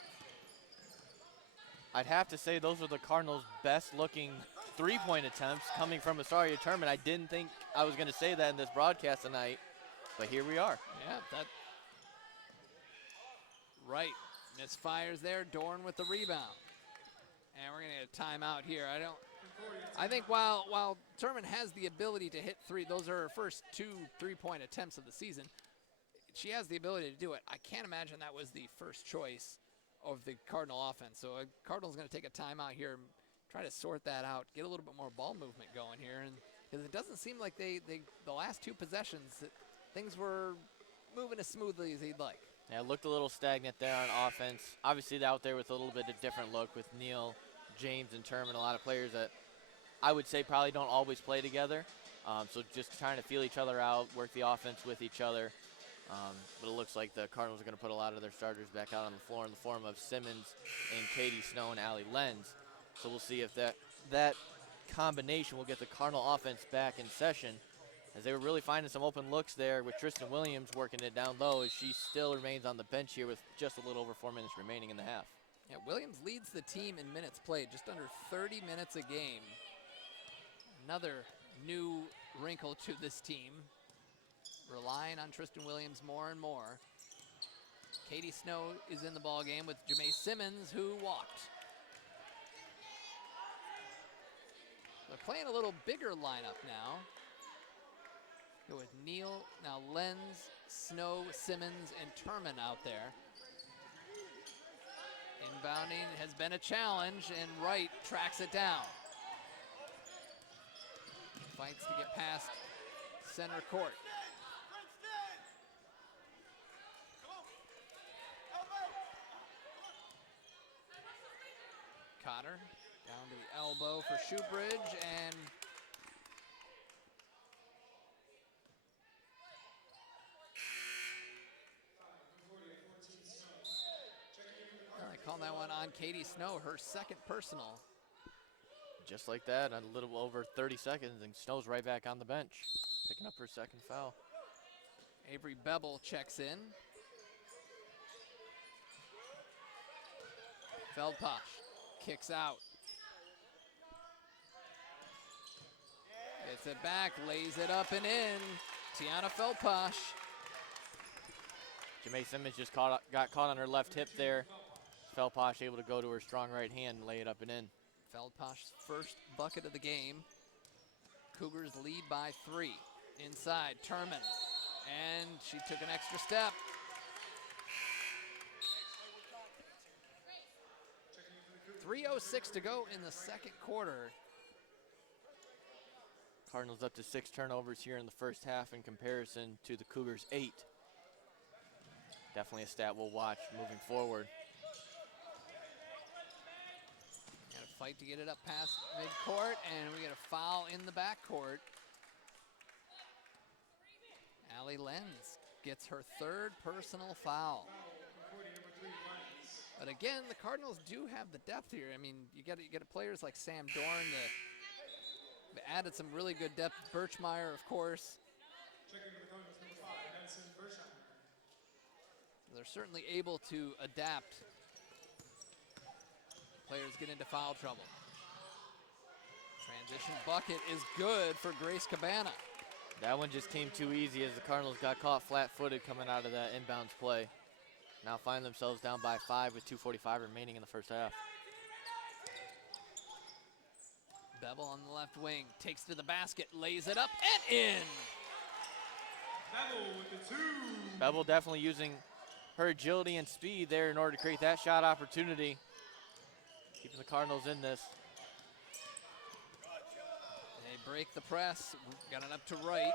I'd have to say those are the Cardinals' best looking 3-point attempts coming from Asaria Turman. I didn't think I was going to say that in this broadcast tonight, but here we are. Yeah, that right. Misfires there. Dorn with the rebound. And we're going to get a timeout here. I think while Turman has the ability to hit 3, those are her first 2 3-point attempts of the season. She has the ability to do it. I can't imagine that was the first choice of the Cardinal offense. So Cardinal's going to take a timeout here and try to sort that out, get a little bit more ball movement going here. And because it doesn't seem like the last 2 possessions, things were moving as smoothly as he'd like. Yeah, it looked a little stagnant there on offense. Obviously out there with a little bit of different look with Neal, James, and Turman, a lot of players that I would say probably don't always play together. So just trying to feel each other out, work the offense with each other. But it looks like the Cardinals are going to put a lot of their starters back out on the floor in the form of Simmons and Katie Snow and Allie Lenz. So we'll see if that combination will get the Cardinal offense back in session, as they were really finding some open looks there with Tristan Williams working it down low, as she still remains on the bench here with just a little over 4 minutes remaining in the half. Yeah, Williams leads the team in minutes played, just under 30 minutes a game. Another new wrinkle to this team, relying on Tristan Williams more and more. Katie Snow is in the ball game with Jamae Simmons, who walked. They're playing a little bigger lineup now. Go with Neal, now Lenz, Snow, Simmons, and Turman out there. Inbounding has been a challenge, and Wright tracks it down. Fights to get past center court. Cotter down to the elbow for Shoebridge, and they call that one on Katie Snow, her second personal. Just like that, a little over 30 seconds, and Snow's right back on the bench, picking up her second foul. Avery Bevel checks in. Feldposh kicks out. Gets it back, lays it up and in. Tiana Feldposh. Jamae Simmons just got caught on her left hip there. Feldposh able to go to her strong right hand and lay it up and in. Feldposh's first bucket of the game. Cougars lead by 3. Inside, Turman, and she took an extra step. .306 to go in the second quarter. Cardinals up to 6 turnovers here in the first half in comparison to the Cougars' 8. Definitely a stat we'll watch moving forward. Got to fight to get it up past midcourt, and we get a foul in the backcourt. Allie Lenz gets her 3rd personal foul. But again, the Cardinals do have the depth here. I mean, you get players like Sam Dorn that added some really good depth. Birchmeyer, of course. They're certainly able to adapt. Players get into foul trouble. Transition bucket is good for Grace Cabana. That one just came too easy as the Cardinals got caught flat-footed coming out of that inbounds play. Now find themselves down by 5 with 2:45 remaining in the first half. Bevel on the left wing, takes to the basket, lays it up and in. Bevel with the 2. Bevel definitely using her agility and speed there in order to create that shot opportunity. Keeping the Cardinals in this. They break the press, got it up to right.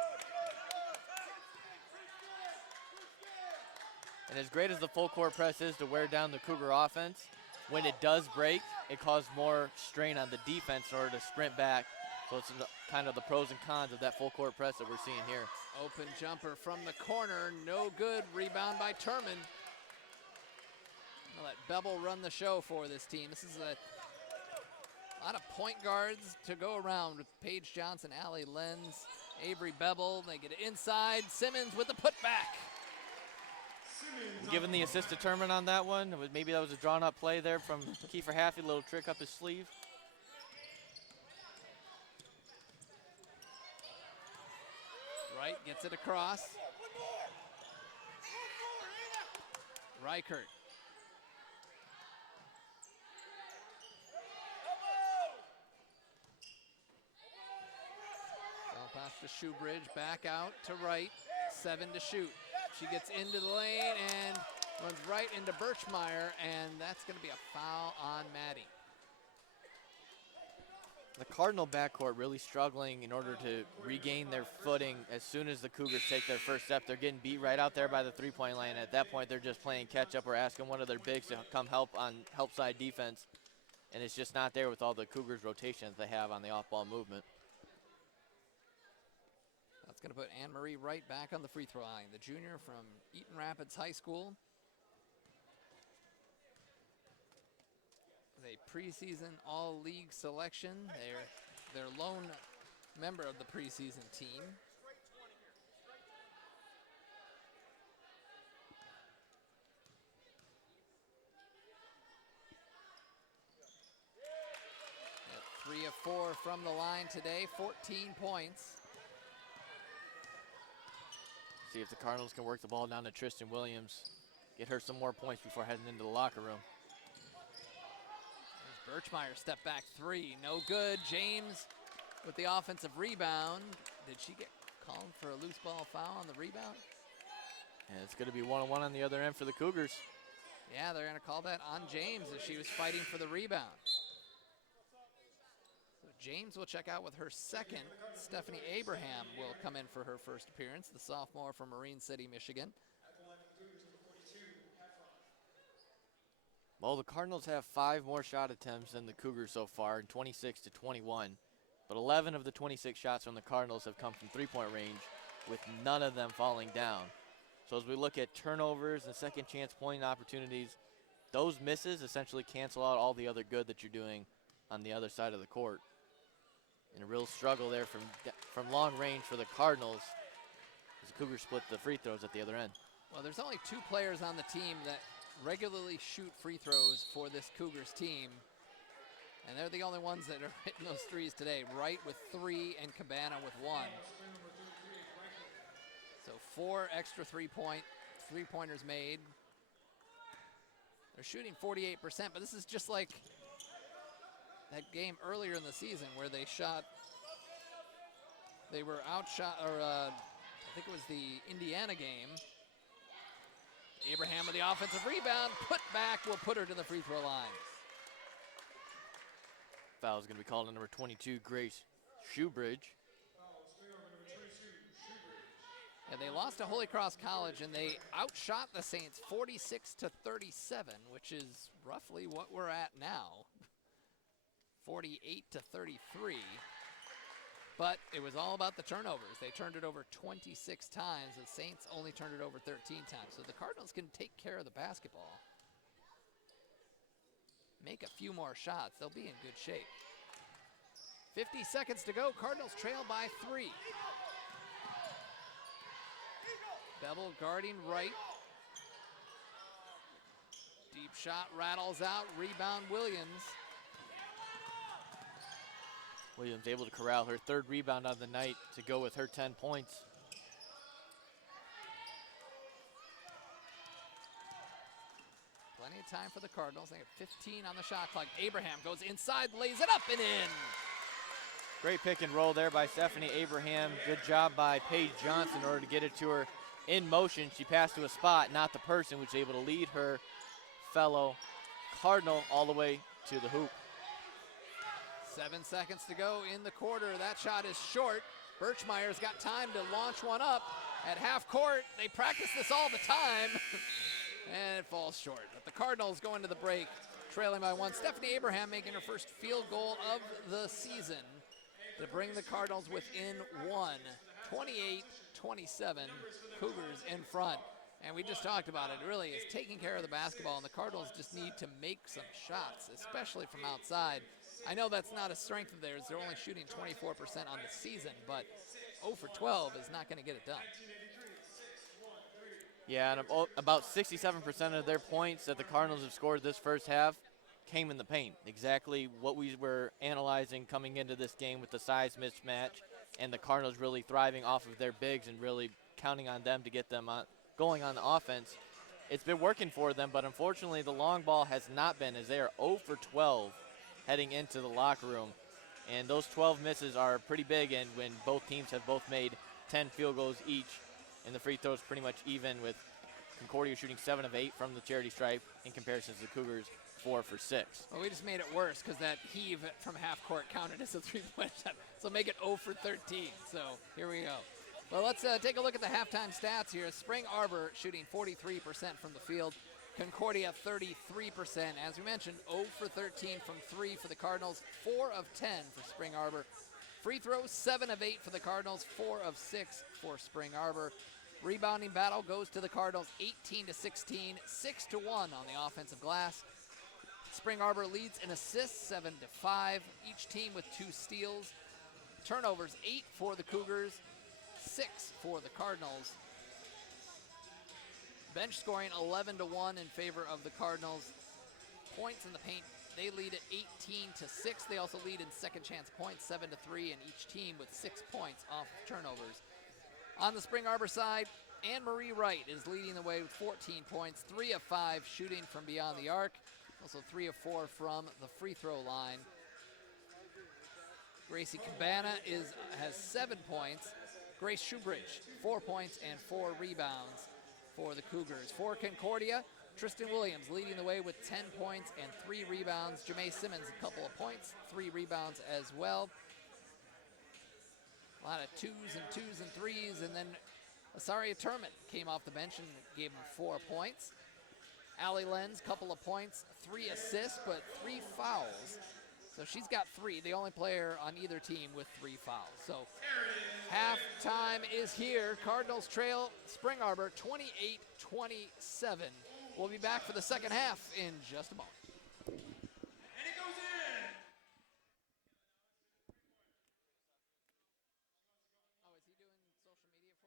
And as great as the full court press is to wear down the Cougar offense, when it does break, it causes more strain on the defense in order to sprint back. So it's kind of the pros and cons of that full court press that we're seeing here. Open jumper from the corner, no good. Rebound by Turman. I'll let Bevel run the show for this team. This is a lot of point guards to go around with Paige Johnson, Allie Lenz, Avery Bevel. They get it inside. Simmons with the putback. Given the assist to Turman on that one, maybe that was a drawn-up play there from Kiefer Haffey, little trick up his sleeve. Wright gets it across. Reichert. Ball pass to Shoebridge, back out to Wright, 7 to shoot. She gets into the lane and runs right into Birchmeyer, and that's going to be a foul on Maddie. The Cardinal backcourt really struggling in order to regain their footing as soon as the Cougars take their first step. They're getting beat right out there by the three-point line. At that point, they're just playing catch-up or asking one of their bigs to come help on help side defense, and it's just not there with all the Cougars rotations they have on the off-ball movement. That's going to put Anne-Marie Wright back on the free throw line, the junior from Eaton Rapids High School. A preseason all-league selection. They're their lone member of the preseason team. At 3 of 4 from the line today, 14 points. See if the Cardinals can work the ball down to Tristan Williams, get her some more points before heading into the locker room. Birchmeyer step back 3, no good. James with the offensive rebound. Did she get called for a loose ball foul on the rebound? And it's going to be one-on-one on the other end for the Cougars. Yeah, they're going to call that on James as she was fighting for the rebound. So James will check out with her second. Stephanie Abraham will come in for her first appearance, the sophomore from Marine City, Michigan. Well, the Cardinals have 5 more shot attempts than the Cougars so far, 26 to 21. But 11 of the 26 shots from the Cardinals have come from three-point range, with none of them falling down. So as we look at turnovers and second chance point opportunities, those misses essentially cancel out all the other good that you're doing on the other side of the court. And a real struggle there from long range for the Cardinals as the Cougars split the free throws at the other end. Well, there's only 2 players on the team that regularly shoot free throws for this Cougars team, and they're the only ones that are hitting those threes today. Wright with 3 and Cabana with 1. So 4 extra three-pointers made. They're shooting 48%, but this is just like that game earlier in the season where they shot They were outshot, or I think it was the Indiana game. Abraham with the offensive rebound, put back, will put her to the free throw line. Foul is going to be called on number 22, Grace Shoebridge. And they lost to Holy Cross College, and they outshot the Saints 46-37, which is roughly what we're at now, 48-33. But it was all about the turnovers. They turned it over 26 times. The Saints only turned it over 13 times. So the Cardinals can take care of the basketball. Make a few more shots. They'll be in good shape. 50 seconds to go. Cardinals trail by 3. Bevel guarding right. Deep shot rattles out. Rebound Williams. Williams able to corral her 3rd rebound of the night to go with her 10 points. Plenty of time for the Cardinals. They have 15 on the shot clock. Abraham goes inside, lays it up and in. Great pick and roll there by Stephanie Abraham. Good job by Paige Johnson in order to get it to her in motion. She passed to a spot, not the person, which was able to lead her fellow Cardinal all the way to the hoop. 7 seconds to go in the quarter. That shot is short. Birchmeyer's got time to launch one up at half court. They practice this all the time. And it falls short. But the Cardinals go into the break trailing by 1. Stephanie Abraham making her first field goal of the season to bring the Cardinals within 1. 28-27, Cougars in front. And we just talked about it. It really is taking care of the basketball, and the Cardinals just need to make some shots, especially from outside. I know that's not a strength of theirs. They're only shooting 24% on the season, but 0 for 12 is not going to get it done. Yeah, and about 67% of their points that the Cardinals have scored this first half came in the paint. Exactly what we were analyzing coming into this game with the size mismatch, and the Cardinals really thriving off of their bigs and really counting on them to get them going on the offense. It's been working for them, but unfortunately the long ball has not been, as they are 0 for 12 heading into the locker room. And those 12 misses are pretty big, and when both teams have both made 10 field goals each, and the free throws pretty much even, with Concordia shooting 7 of 8 from the charity stripe in comparison to the Cougars 4 for 6. Well, we just made it worse because that heave from half court counted as a three-point shot. So make it 0 for 13. So here we go. Well, let's take a look at the halftime stats here. Spring Arbor shooting 43% from the field. Concordia 33%. As we mentioned, 0 for 13 from 3 for the Cardinals, 4 of 10 for Spring Arbor. Free throws, 7 of 8 for the Cardinals, 4 of 6 for Spring Arbor. Rebounding battle goes to the Cardinals, 18-16, 6-1 on the offensive glass. Spring Arbor leads in assists, 7-5. Each team with 2 steals. Turnovers, 8 for the Cougars, 6 for the Cardinals. Bench scoring 11-1 in favor of the Cardinals. Points in the paint, they lead at 18-6. They also lead in second chance points, 7-3, and each team with 6 points off of turnovers. On the Spring Arbor side, Anne-Marie Wright is leading the way with 14 points, 3 of 5 shooting from beyond the arc, also 3 of 4 from the free throw line. Gracie Cabana has 7 points. Grace Shoebridge, 4 points and 4 rebounds for the Cougars. For Concordia, Tristan Williams leading the way with 10 points and 3 rebounds. Jamae Simmons, a couple of points, 3 rebounds as well. A lot of 2s and 3s, and then Asaria Turman came off the bench and gave him 4 points. Allie Lenz, couple of points, 3 assists, but 3 fouls. So she's got 3, the only player on either team with 3 fouls. So halftime is here. Cardinals trail Spring Arbor 28-27. We'll be back for the second half in just a moment. And it goes in. Oh, is he doing social media for you?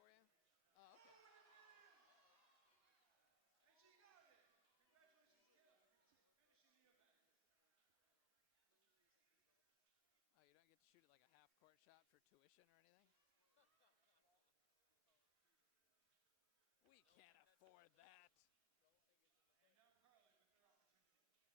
Oh, okay. And she got it. Congratulations, kiddo. Oh, you don't get to shoot like a half-court shot for tuition or anything? We can't afford that. And now Carly with their opportunity.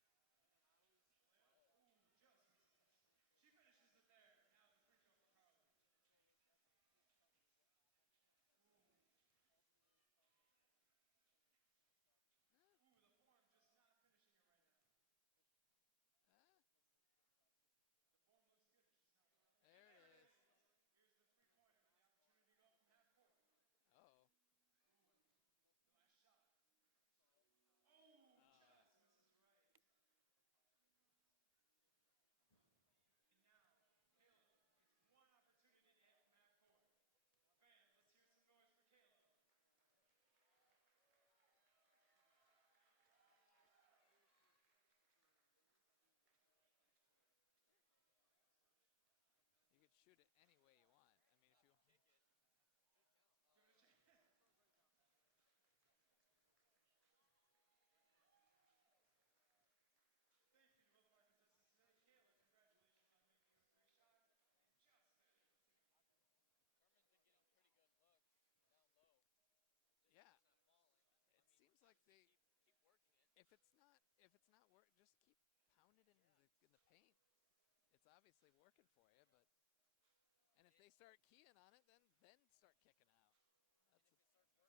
start keying on it, then start kicking out. And That's if it starts working,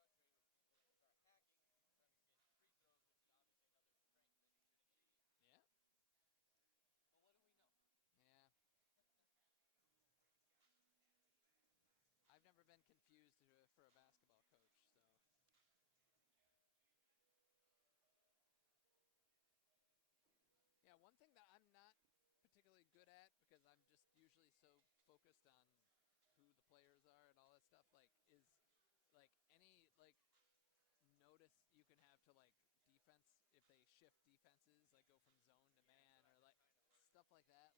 they're probably going to start getting frustrated with people and start hacking instead of getting free throws, which is obviously another strength that shouldn't be. yeah, But what do we know? yeah. I've never been confused for a basketball coach, so. Yeah, one thing that I'm not particularly good at because I'm just usually so focused on who the players are and all that stuff, like, is like any like notice you can have to like defense if they shift defenses, like go from zone to man or like stuff like that.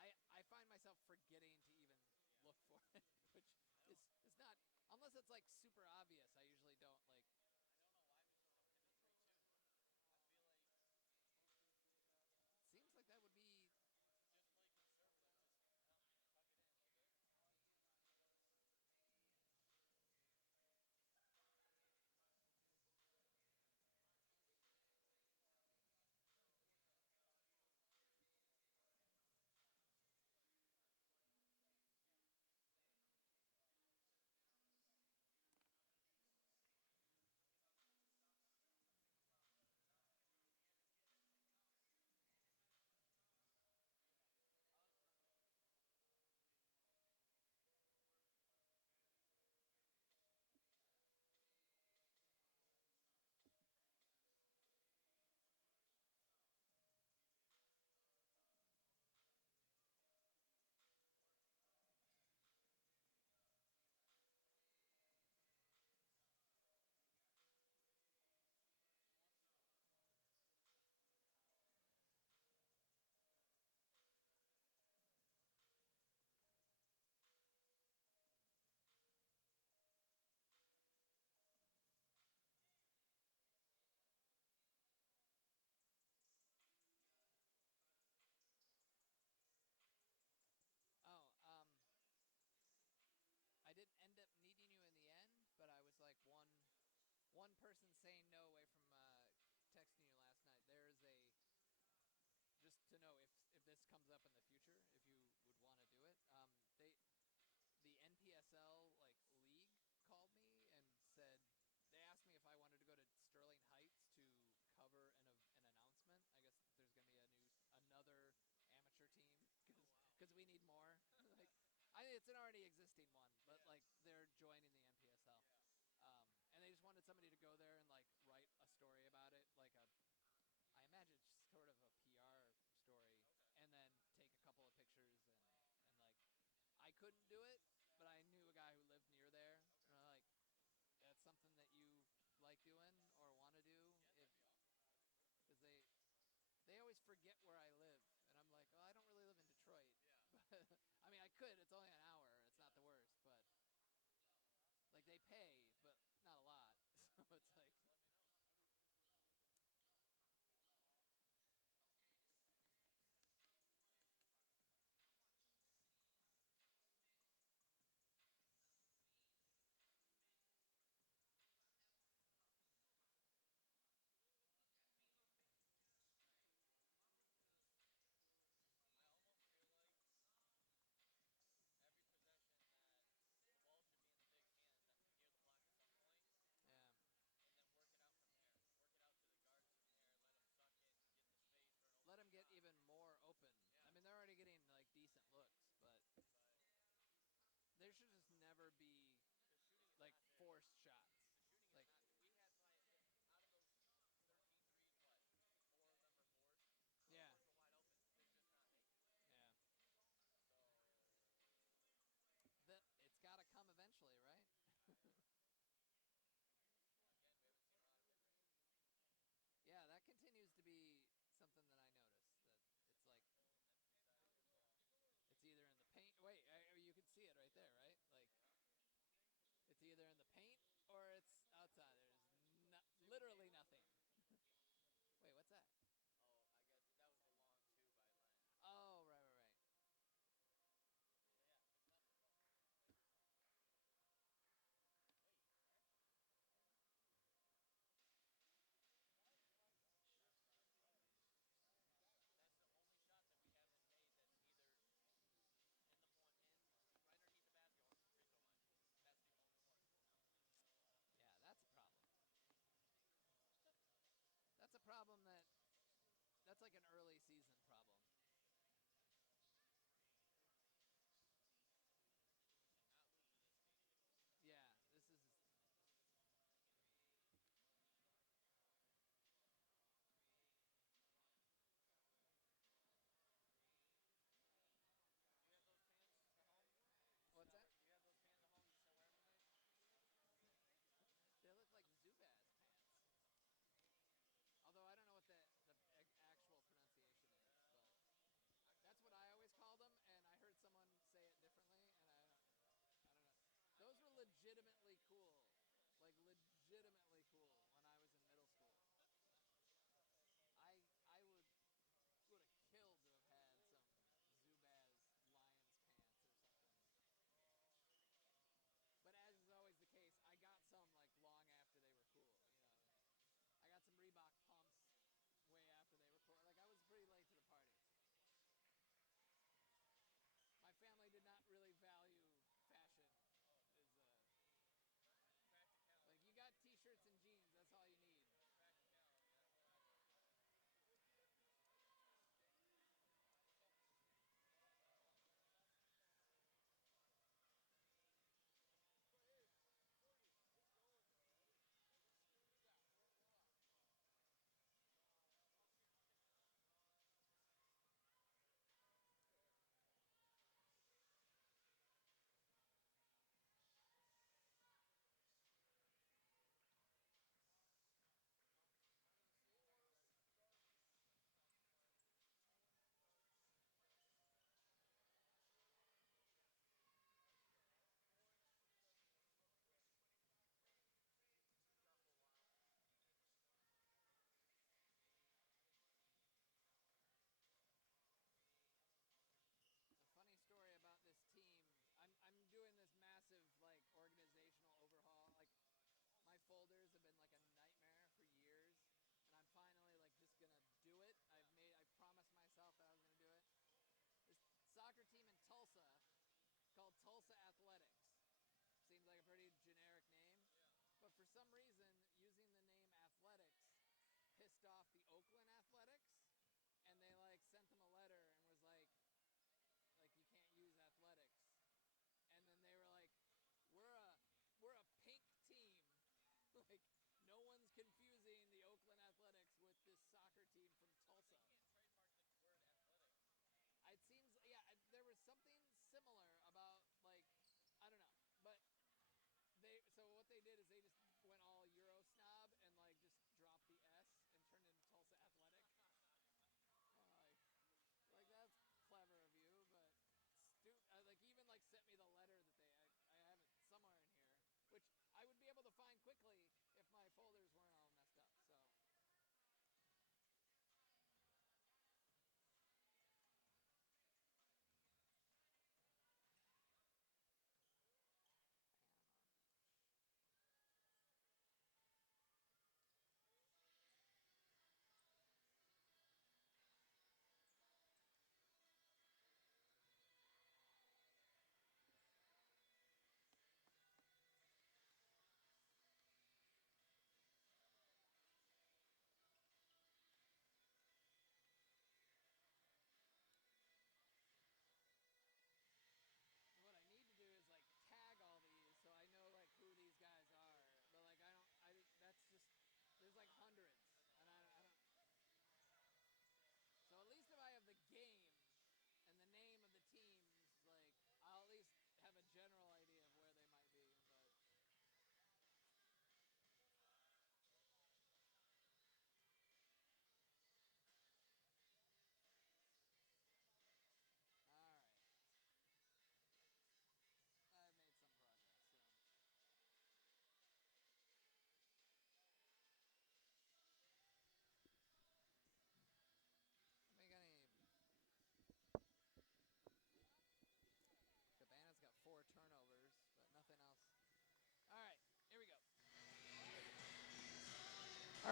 Like, I find myself forgetting to even look for it, which is not unless it's like super obvious. I usually don't like. I don't know why we just don't penetrate too. I feel like Seems like that would be. just play conservative, just tuck it in a little bit. Oh, I didn't end up needing you in the end, but I was like one person saying no away from texting you last night. There's a just to know if this comes up in the future, if you would want to do it. The NPSL like league called me and said they asked me if I wanted to go to Sterling Heights to cover an announcement. I guess there's going to be another amateur team because we need more. Like, it's an already existing one, but like they're joining the NPSL. And they just wanted somebody to go there and like write a story about it, I imagine it's sort of a PR story, and then take a couple of pictures and like, I couldn't do it, but I knew a guy who lived near there, and I'm like, that's something that you like doing or want to do, because they always forget where I live, and I'm like, oh, I don't really live in Detroit. But I mean, I could. It's only an hour. It's not the worst, but like they pay, but not a lot. So it's like.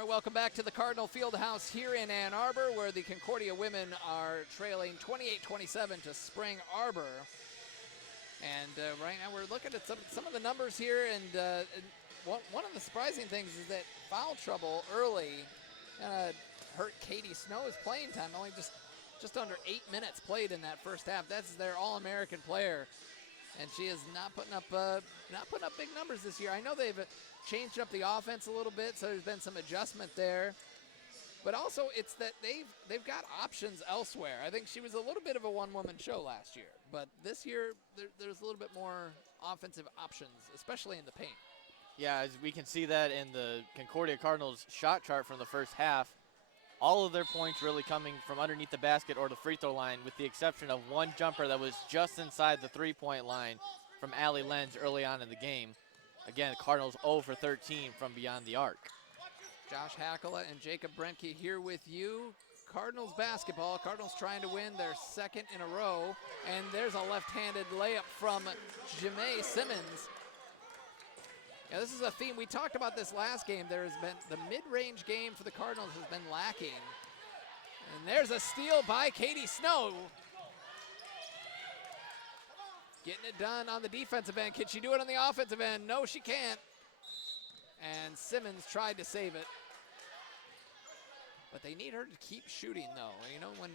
All right, welcome back to the Cardinal Fieldhouse here in Ann Arbor, where the Concordia women are trailing 28-27 to Spring Arbor. And right now we're looking at some of the numbers here, and one of the surprising things is that foul trouble early hurt Katie Snow's playing time. Only just under 8 minutes played in that first half. That's their All-American player, and she is not putting up big numbers this year. I know they've changed up the offense a little bit, so there's been some adjustment there. But also, it's that they've got options elsewhere. I think she was a little bit of a one-woman show last year, but this year there's a little bit more offensive options, especially in the paint. Yeah, as we can see that in the Concordia Cardinals shot chart from the first half, all of their points really coming from underneath the basket or the free throw line, with the exception of one jumper that was just inside the three-point line from Allie Lenz early on in the game. Again, Cardinals 0 for 13 from beyond the arc. Josh Hackala and Jacob Brenke here with you. Cardinals basketball. Cardinals trying to win their second in a row. And there's a left-handed layup from Jamae Simmons. Yeah, this is a theme. We talked about this last game. There has been the mid-range game for the Cardinals has been lacking. And there's a steal by Katie Snow. Getting it done on the defensive end. Can she do it on the offensive end? No, she can't. And Simmons tried to save it. But they need her to keep shooting, though. You know, when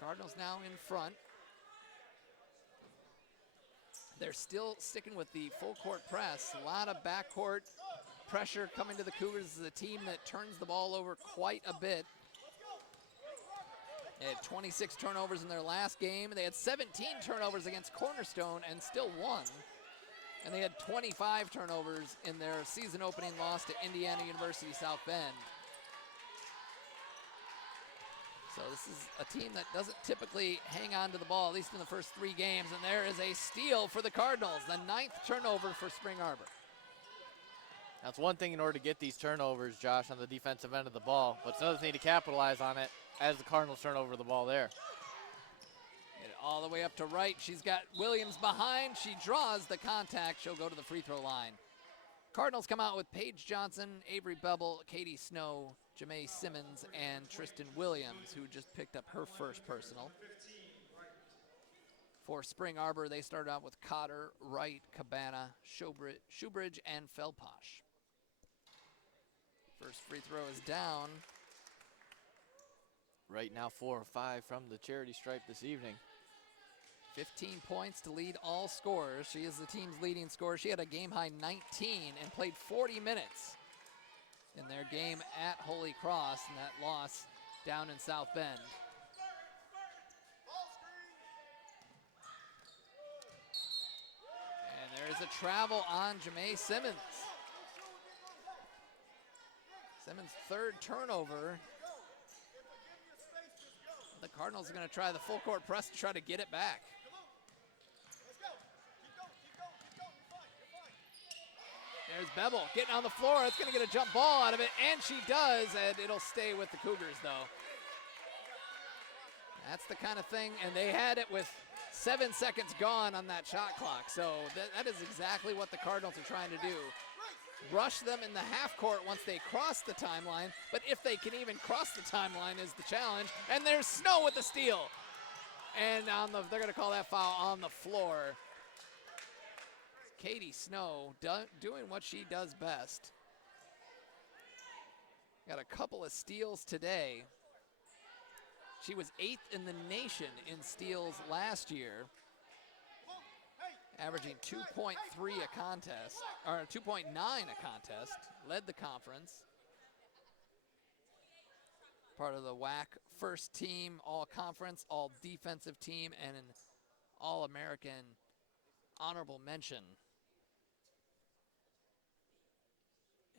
Cardinals now in front, they're still sticking with the full court press. A lot of backcourt pressure coming to the Cougars. This is a team that turns the ball over quite a bit. They had 26 turnovers in their last game. They had 17 turnovers against Cornerstone and still won. And they had 25 turnovers in their season opening loss to Indiana University South Bend. So this is a team that doesn't typically hang on to the ball, at least in the first 3 games. And there is a steal for the Cardinals, the 9th turnover for Spring Arbor. That's one thing in order to get these turnovers, Josh, on the defensive end of the ball. But it's another thing to capitalize on it as the Cardinals turn over the ball there. Get it all the way up to right. She's got Williams behind. She draws the contact. She'll go to the free throw line. Cardinals come out with Paige Johnson, Avery Bevel, Katie Snow, Jamae Simmons, and Tristan Williams, who just picked up her first personal. For Spring Arbor, they started out with Cotter, Wright, Cabana, Shoebridge, and Felposh. First free throw is down. Right now 4 or 5 from the charity stripe this evening. 15 points to lead all scorers. She is the team's leading scorer. She had a game-high 19 and played 40 minutes in their game at Holy Cross and that loss down in South Bend. And there is a travel on Jamae Simmons. Simmons' 3rd turnover. The Cardinals are going to try the full court press to try to get it back. There's Bevel getting on the floor. It's going to get a jump ball out of it, and she does, and it'll stay with the Cougars, though. That's the kind of thing, and they had it with 7 seconds gone on that shot clock, so that is exactly what the Cardinals are trying to do. Rush them in the half court once they cross the timeline, but if they can even cross the timeline is the challenge, and there's Snow with the steal. And they're going to call that foul on the floor. Katie Snow doing what she does best. Got a couple of steals today. She was 8th in the nation in steals last year, averaging 2.3 a contest, or 2.9 a contest, led the conference. Part of the WAC first team, all conference, all defensive team, and an All-American honorable mention.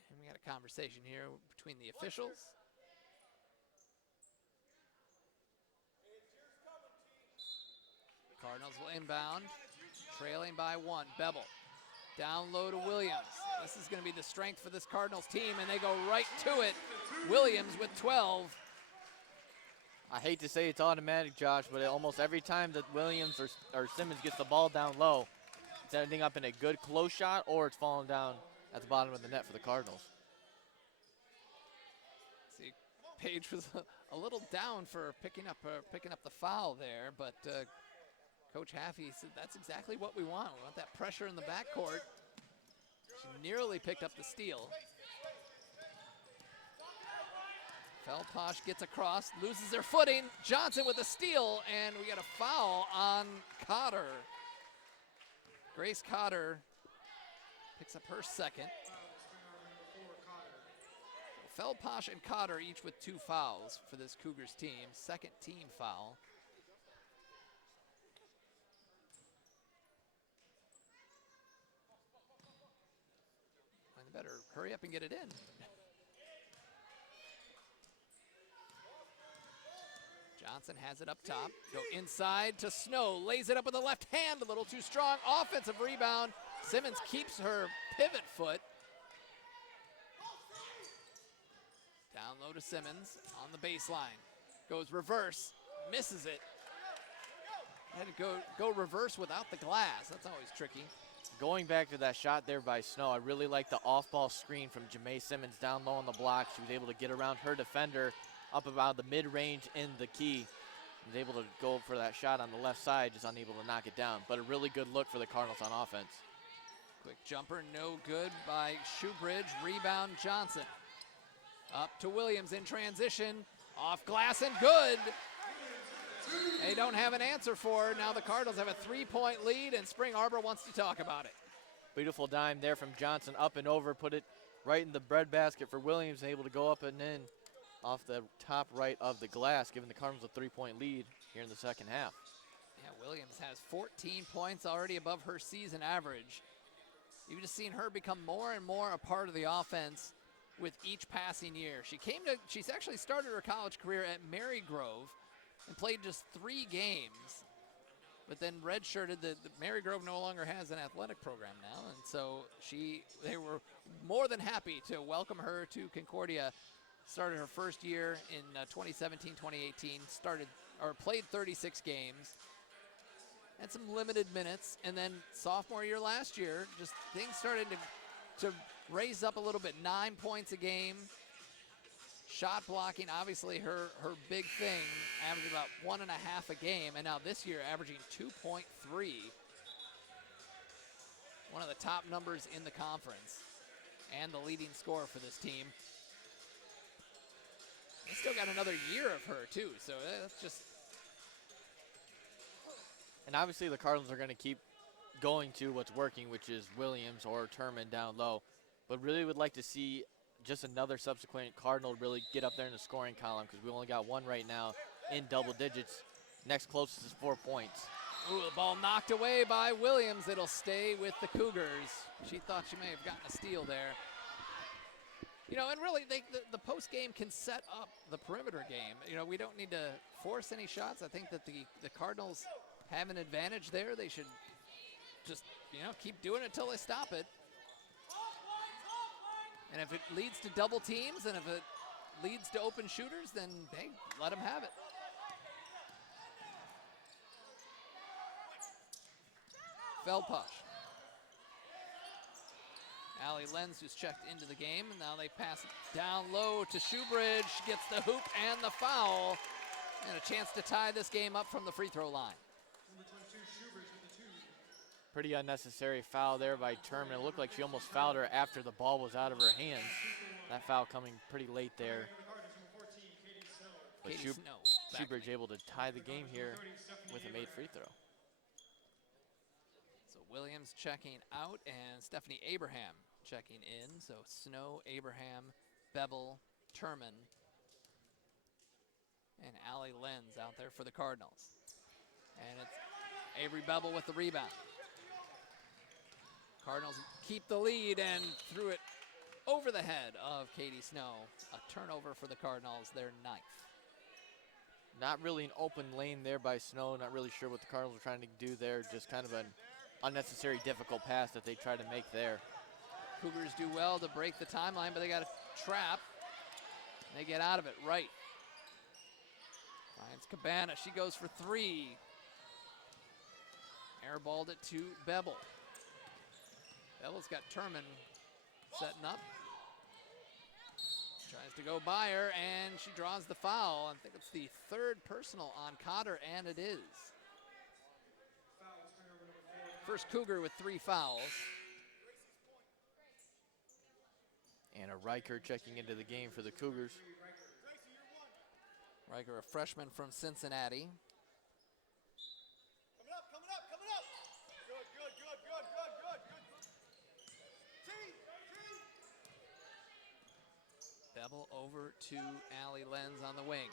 And we got a conversation here between the officials. Cardinals will inbound, trailing by 1. Bevel down low to Williams. This is going to be the strength for this Cardinals team, and they go right to it. Williams with 12. I hate to say it's automatic, Josh, but almost every time that Williams or Simmons gets the ball down low, it's ending up in a good close shot or it's falling down at the bottom of the net for the Cardinals. Page was a little down for picking up the foul there, but Coach Haffey said that's exactly what we want. We want that pressure in the backcourt. She nearly picked up the steal. Feldposh gets across, loses their footing. Johnson with a steal, and we got a foul on Cotter. Grace Cotter picks up her second. Feldposh and Cotter each with 2 fouls for this Cougars team. Second team foul. And they better hurry up and get it in. Johnson has it up top. Go inside to Snow. Lays it up with the left hand. A little too strong. Offensive rebound. Simmons keeps her pivot foot. Down low to Simmons on the baseline. Goes reverse. Misses it. Had to go reverse without the glass. That's always tricky. Going back to that shot there by Snow, I really like the off-ball screen from Jamae Simmons down low on the block. She was able to get around her defender up about the mid-range in the key. Was able to go for that shot on the left side, just unable to knock it down. But a really good look for the Cardinals on offense. Quick jumper, no good by Shoebridge. Rebound, Johnson. Up to Williams in transition. Off glass and good. They don't have an answer for it. Now the Cardinals have a 3-point lead, and Spring Arbor wants to talk about it. Beautiful dime there from Johnson, up and over, put it right in the breadbasket for Williams, and able to go up and in off the top right of the glass, giving the Cardinals a 3-point lead here in the second half. Yeah, Williams has 14 points already above her season average. You've just seen her become more and more a part of the offense with each passing year. She's actually started her college career at Marygrove and played just 3 games, but then redshirted. The Marygrove no longer has an athletic program now, and so they were more than happy to welcome her to Concordia. Started her first year in 2017-2018, played 36 games, had some limited minutes, and then sophomore year last year, just things started to raise up a little bit. 9 points a game. Shot blocking, obviously her big thing, averaging about 1.5 a game, and now this year averaging 2.3. One of the top numbers in the conference, and the leading scorer for this team. They still got another year of her too, so that's just. And obviously the Cardinals are going to keep going to what's working, which is Williams or Turman down low, but really would like to see just another subsequent Cardinal really get up there in the scoring column, because we only got one right now in double digits. Next closest is 4 points. Ooh, the ball knocked away by Williams. It'll stay with the Cougars. She thought she may have gotten a steal there. You know, and really, the post game can set up the perimeter game. You know, we don't need to force any shots. I think that the Cardinals have an advantage there. They should just, keep doing it until they stop it. And if it leads to double teams, and if it leads to open shooters, then hey, let them have it. Feldposh. Allie Lenz, who's checked into the game, and now they pass it down low to Shoebridge, gets the hoop and the foul, and a chance to tie this game up from the free throw line. Number 22, Shoebridge with the 2. Pretty unnecessary foul there by Turman. It looked like she almost fouled her after the ball was out of her hands. That foul coming pretty late there. But Katie Snow. Shoebridge able to tie the game here with a made free throw. So Williams checking out, and Stephanie Abraham checking in. So Snow, Abraham, Bevel, Turman, and Allie Lenz out there for the Cardinals. And it's Avery Bevel with the rebound. Cardinals keep the lead and threw it over the head of Katie Snow. A turnover for the Cardinals, their 9th. Not really an open lane there by Snow. Not really sure what the Cardinals were trying to do there. Just kind of an unnecessary difficult pass that they tried to make there. Cougars do well to break the timeline, but they got a trap. They get out of it right. Finds Cabana. She goes for 3. Airballed it to Bevel. Bevel's got Turman setting up. Tries to go by her, and she draws the foul. I think it's the third personal on Cotter, and it is. First Cougar with 3 fouls. Anna Riker checking into the game for the Cougars. Riker, a freshman from Cincinnati. Coming up. Good. Bevel over to Allie Lenz on the wing.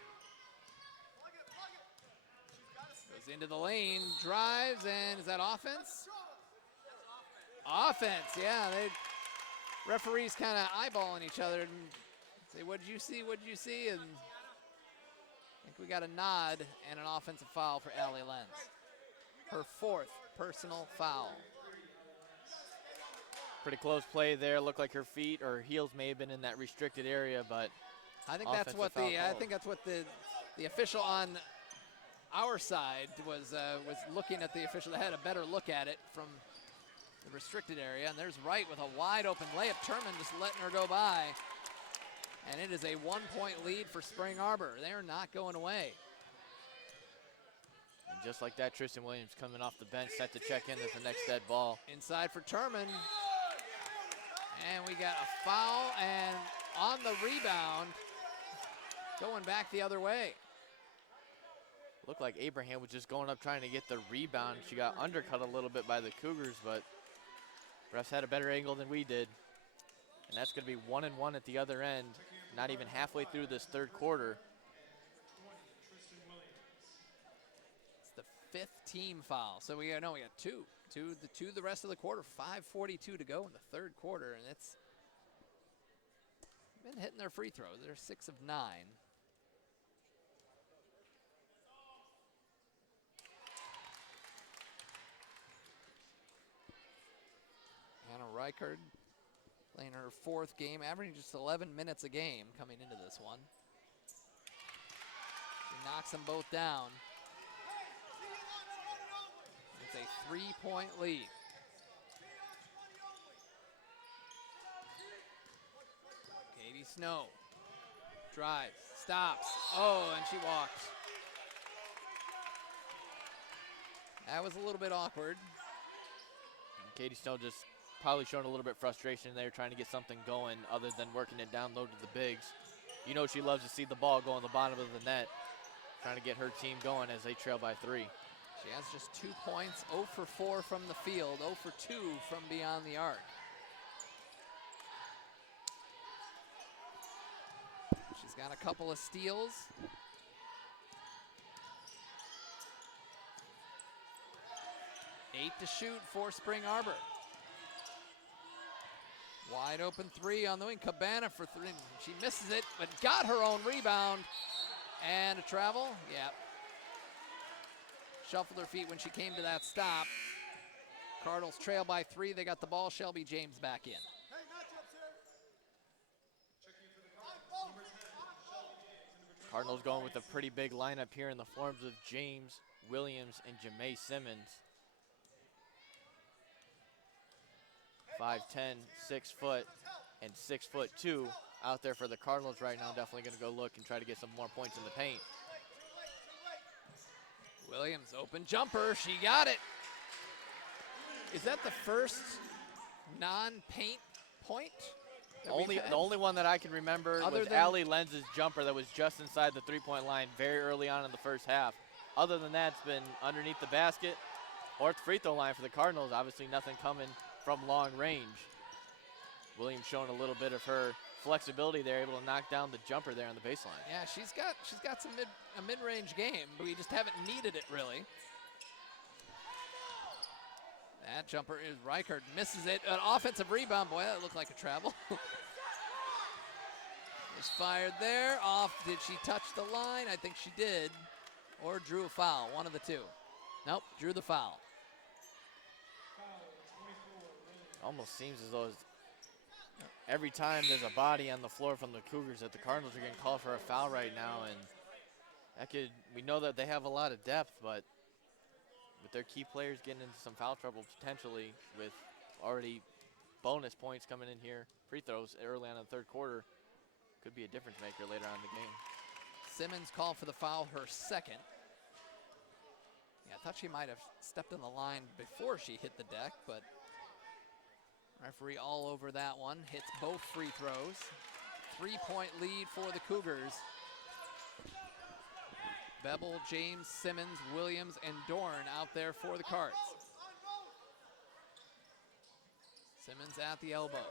Goes into the lane, drives, and is that offense? Offense, yeah. Referees kind of eyeballing each other and say, "What did you see? What did you see?" And I think we got a nod and an offensive foul for Allie Lenz. Her 4th personal foul. Pretty close play there. Looked like her feet or heels may have been in that restricted area, but I think that's what the official on our side was looking at the official. They had a better look at it from the restricted area, and there's Wright with a wide open layup. Turman just letting her go by, and it is a 1-point lead for Spring Arbor. They're not going away. and just like that, Tristan Williams coming off the bench, set to check in as the next dead ball. Inside for Turman, and we got a foul, and on the rebound, going back the other way. Looked like Abraham was just going up trying to get the rebound. She got undercut a little bit by the Cougars, but refs had a better angle than we did. And that's going to be 1-1 at the other end, not even halfway through this third quarter. It's the 5th team foul. So we got two the rest of the quarter. 5:42 to go in the third quarter, and it's been hitting their free throws. They're 6 of 9. Hannah Reichard playing her 4th game, averaging just 11 minutes a game coming into this one. She knocks them both down. It's a 3-point lead. Katie Snow drives, stops, and she walks. That was a little bit awkward. And Katie Snow just probably showing a little bit of frustration there, trying to get something going other than working it down low to the bigs. You know she loves to see the ball go in the bottom of the net, trying to get her team going as they trail by 3. She has just 2 points, 0 for 4 from the field, 0 for 2 from beyond the arc. She's got a couple of steals. Eight to shoot for Spring Arbor. Wide open 3 on the wing. Cabana for 3. She misses it, but got her own rebound. And a travel. Yep. Shuffled her feet when she came to that stop. Cardinals trail by 3. They got the ball. Shelby James back in. Cardinals going with a pretty big lineup here in the forms of James, Williams, and Jamae Simmons. 5'10", 6 foot, and 6'2" out there for the Cardinals right now. Definitely going to go look and try to get some more points in the paint. Williams, open jumper. She got it. Is that the first non-paint point? The only one that I can remember was Allie Lenz's jumper that was just inside the 3-point line very early on in the first half. Other than that, it's been underneath the basket or at the free throw line for the Cardinals. Obviously nothing coming from long range. Williams showing a little bit of her flexibility there, able to knock down the jumper there on the baseline. Yeah, she's got a mid-range game, but we just haven't needed it really. That jumper is Reichert, misses it. An offensive rebound, boy, that looked like a travel. Just fired there, off. Did she touch the line? I think she did. Or drew a foul, one of the two. Nope, drew the foul. Almost seems as though every time there's a body on the floor from the Cougars that the Cardinals are getting called for a foul right now, and we know that they have a lot of depth, but with their key players getting into some foul trouble potentially, with already bonus points coming in here, free throws early on in the third quarter, could be a difference maker later on in the game. Simmons called for the foul, her second. Yeah, I thought she might have stepped on the line before she hit the deck, but referee all over that one. Hits both free throws. 3-point lead for the Cougars. Bevel, James, Simmons, Williams, and Dorn out there for the Cards. Simmons at the elbow.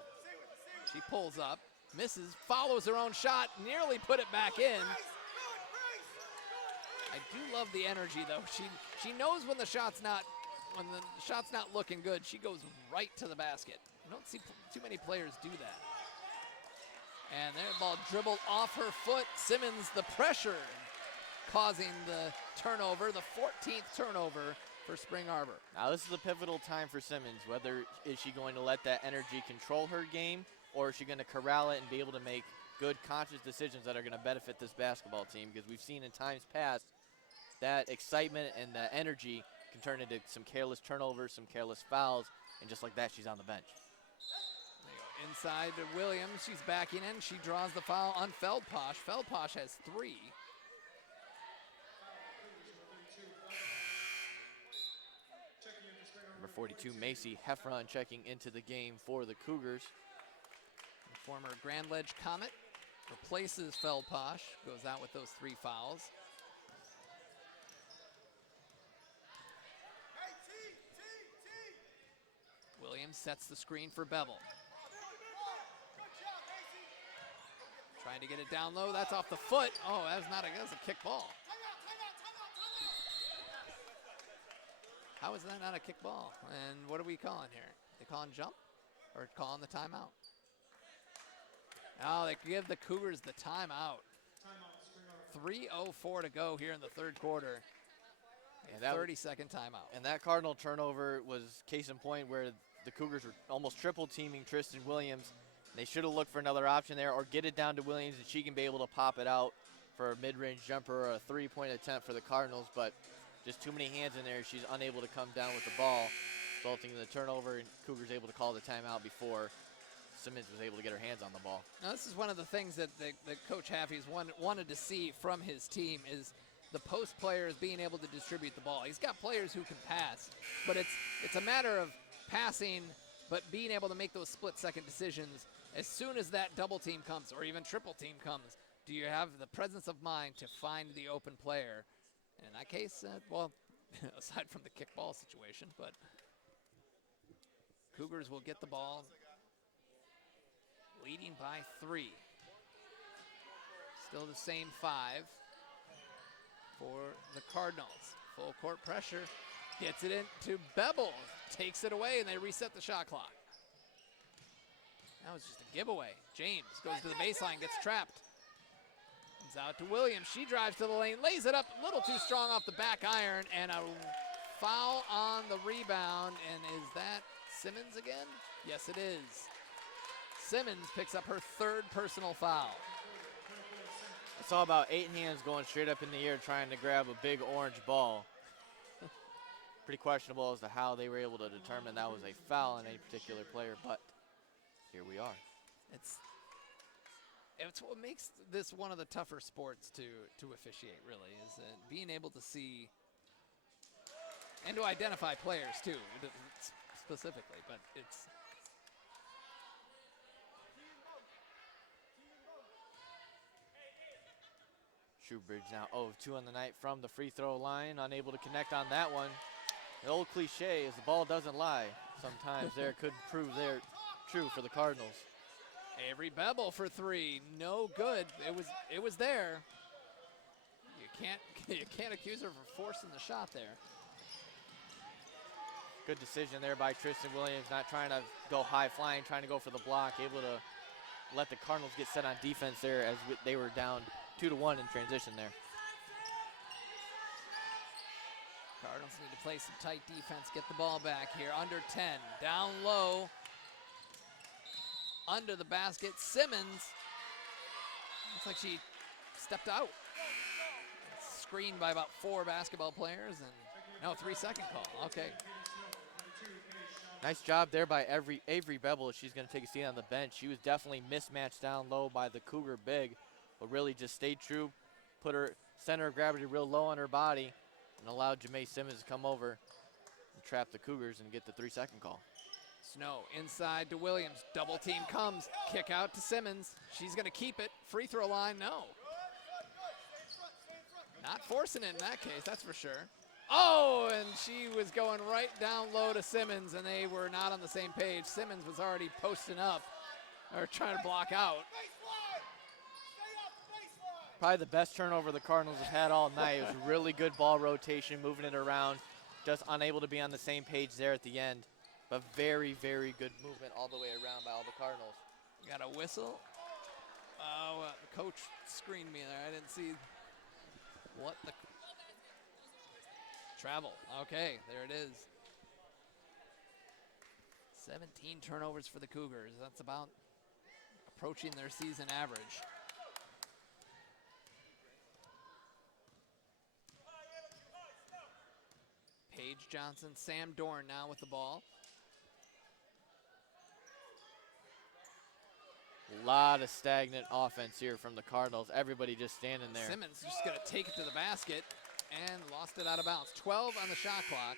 She pulls up, misses, follows her own shot, nearly put it back in. I do love the energy though. She knows when the shot's not looking good. She goes right to the basket. You don't see too many players do that. And that ball dribbled off her foot. Simmons, the pressure, causing the turnover, the 14th turnover for Spring Arbor. Now this is a pivotal time for Simmons. Whether is she going to let that energy control her game, or is she going to corral it and be able to make good conscious decisions that are going to benefit this basketball team? Because we've seen in times past that excitement and the energy can turn into some careless turnovers, some careless fouls, and just like that, she's on the bench. There you go. Inside to Williams, she's backing in. She draws the foul on Feldposh. Feldposh has 3. Number 42, Macy Heffron, checking into the game for the Cougars. The former Grand Ledge Comet replaces Feldposh, goes out with those 3 fouls. Williams sets the screen for Bevel. Trying to get it down low, that's off the foot. Oh, that's a kick ball. How is that not a kick ball? And what are we calling here? They calling jump or calling the timeout? Oh, they give the Cougars the timeout. 3:04 to go here in the third quarter. And that 30-second timeout. And that Cardinal turnover was case in point where the Cougars were almost triple teaming Tristan Williams. They should have looked for another option there or get it down to Williams and she can be able to pop it out for a mid-range jumper or a 3-point attempt for the Cardinals, but just too many hands in there. She's unable to come down with the ball, resulting in the turnover, and Cougars able to call the timeout before Simmons was able to get her hands on the ball. Now, this is one of the things that Coach Haffey's wanted to see from his team is the post players being able to distribute the ball. He's got players who can pass, but it's a matter of passing, but being able to make those split-second decisions as soon as that double team comes or even triple team comes. Do you have the presence of mind to find the open player? In that case, well, aside from the kickball situation, but Cougars will get the ball leading by 3. Still the same 5 for the Cardinals. Full court pressure, gets it into Bevel, takes it away, and they reset the shot clock. That was just a giveaway. James goes to the baseline, gets trapped. Comes out to Williams. She drives to the lane, lays it up a little too strong off the back iron, and a foul on the rebound. And is that Simmons again? Yes, it is. Simmons picks up her 3rd personal foul. I saw about 8 hands going straight up in the air trying to grab a big orange ball. Pretty questionable as to how they were able to determine that was a foul on any particular player, but here we are. It's what makes this one of the tougher sports to officiate, really, is being able to see and to identify players, too, specifically. But it's Shoebridge now 0-2 on the night from the free throw line, unable to connect on that one. The old cliche is the ball doesn't lie. Sometimes there could prove they're true for the Cardinals. Avery Bevel for 3, no good. It was there. You can't accuse her for forcing the shot there. Good decision there by Tristan Williams, not trying to go high flying, trying to go for the block, able to let the Cardinals get set on defense there as they were down 2-1 in transition there. Cardinals need to play some tight defense, get the ball back here. Under 10, down low. Under the basket, Simmons. Looks like she stepped out. Screened by about 4 basketball players, and no, 3-second call. Okay. Nice job there by Avery Bevel. She's going to take a seat on the bench. She was definitely mismatched down low by the Cougar big, but really just stayed true, put her center of gravity real low on her body, and allowed Jamae Simmons to come over and trap the Cougars and get the 3-second call. Snow inside to Williams. Double team comes. Kick out to Simmons. She's going to keep it. Free throw line, no. Not forcing it in that case, that's for sure. Oh, and she was going right down low to Simmons, and they were not on the same page. Simmons was already posting up, or trying to block out. Probably the best turnover the Cardinals have had all night. It was really good ball rotation, moving it around, just unable to be on the same page there at the end. But very, very good movement all the way around by all the Cardinals. Got a whistle. Oh, the coach screened me there. I didn't see what the... Travel. Okay, there it is. 17 turnovers for the Cougars. That's about approaching their season average. Paige Johnson, Sam Dorn now with the ball. A lot of stagnant offense here from the Cardinals. Everybody just standing there. Simmons just going to take it to the basket and lost it out of bounds. 12 on the shot clock.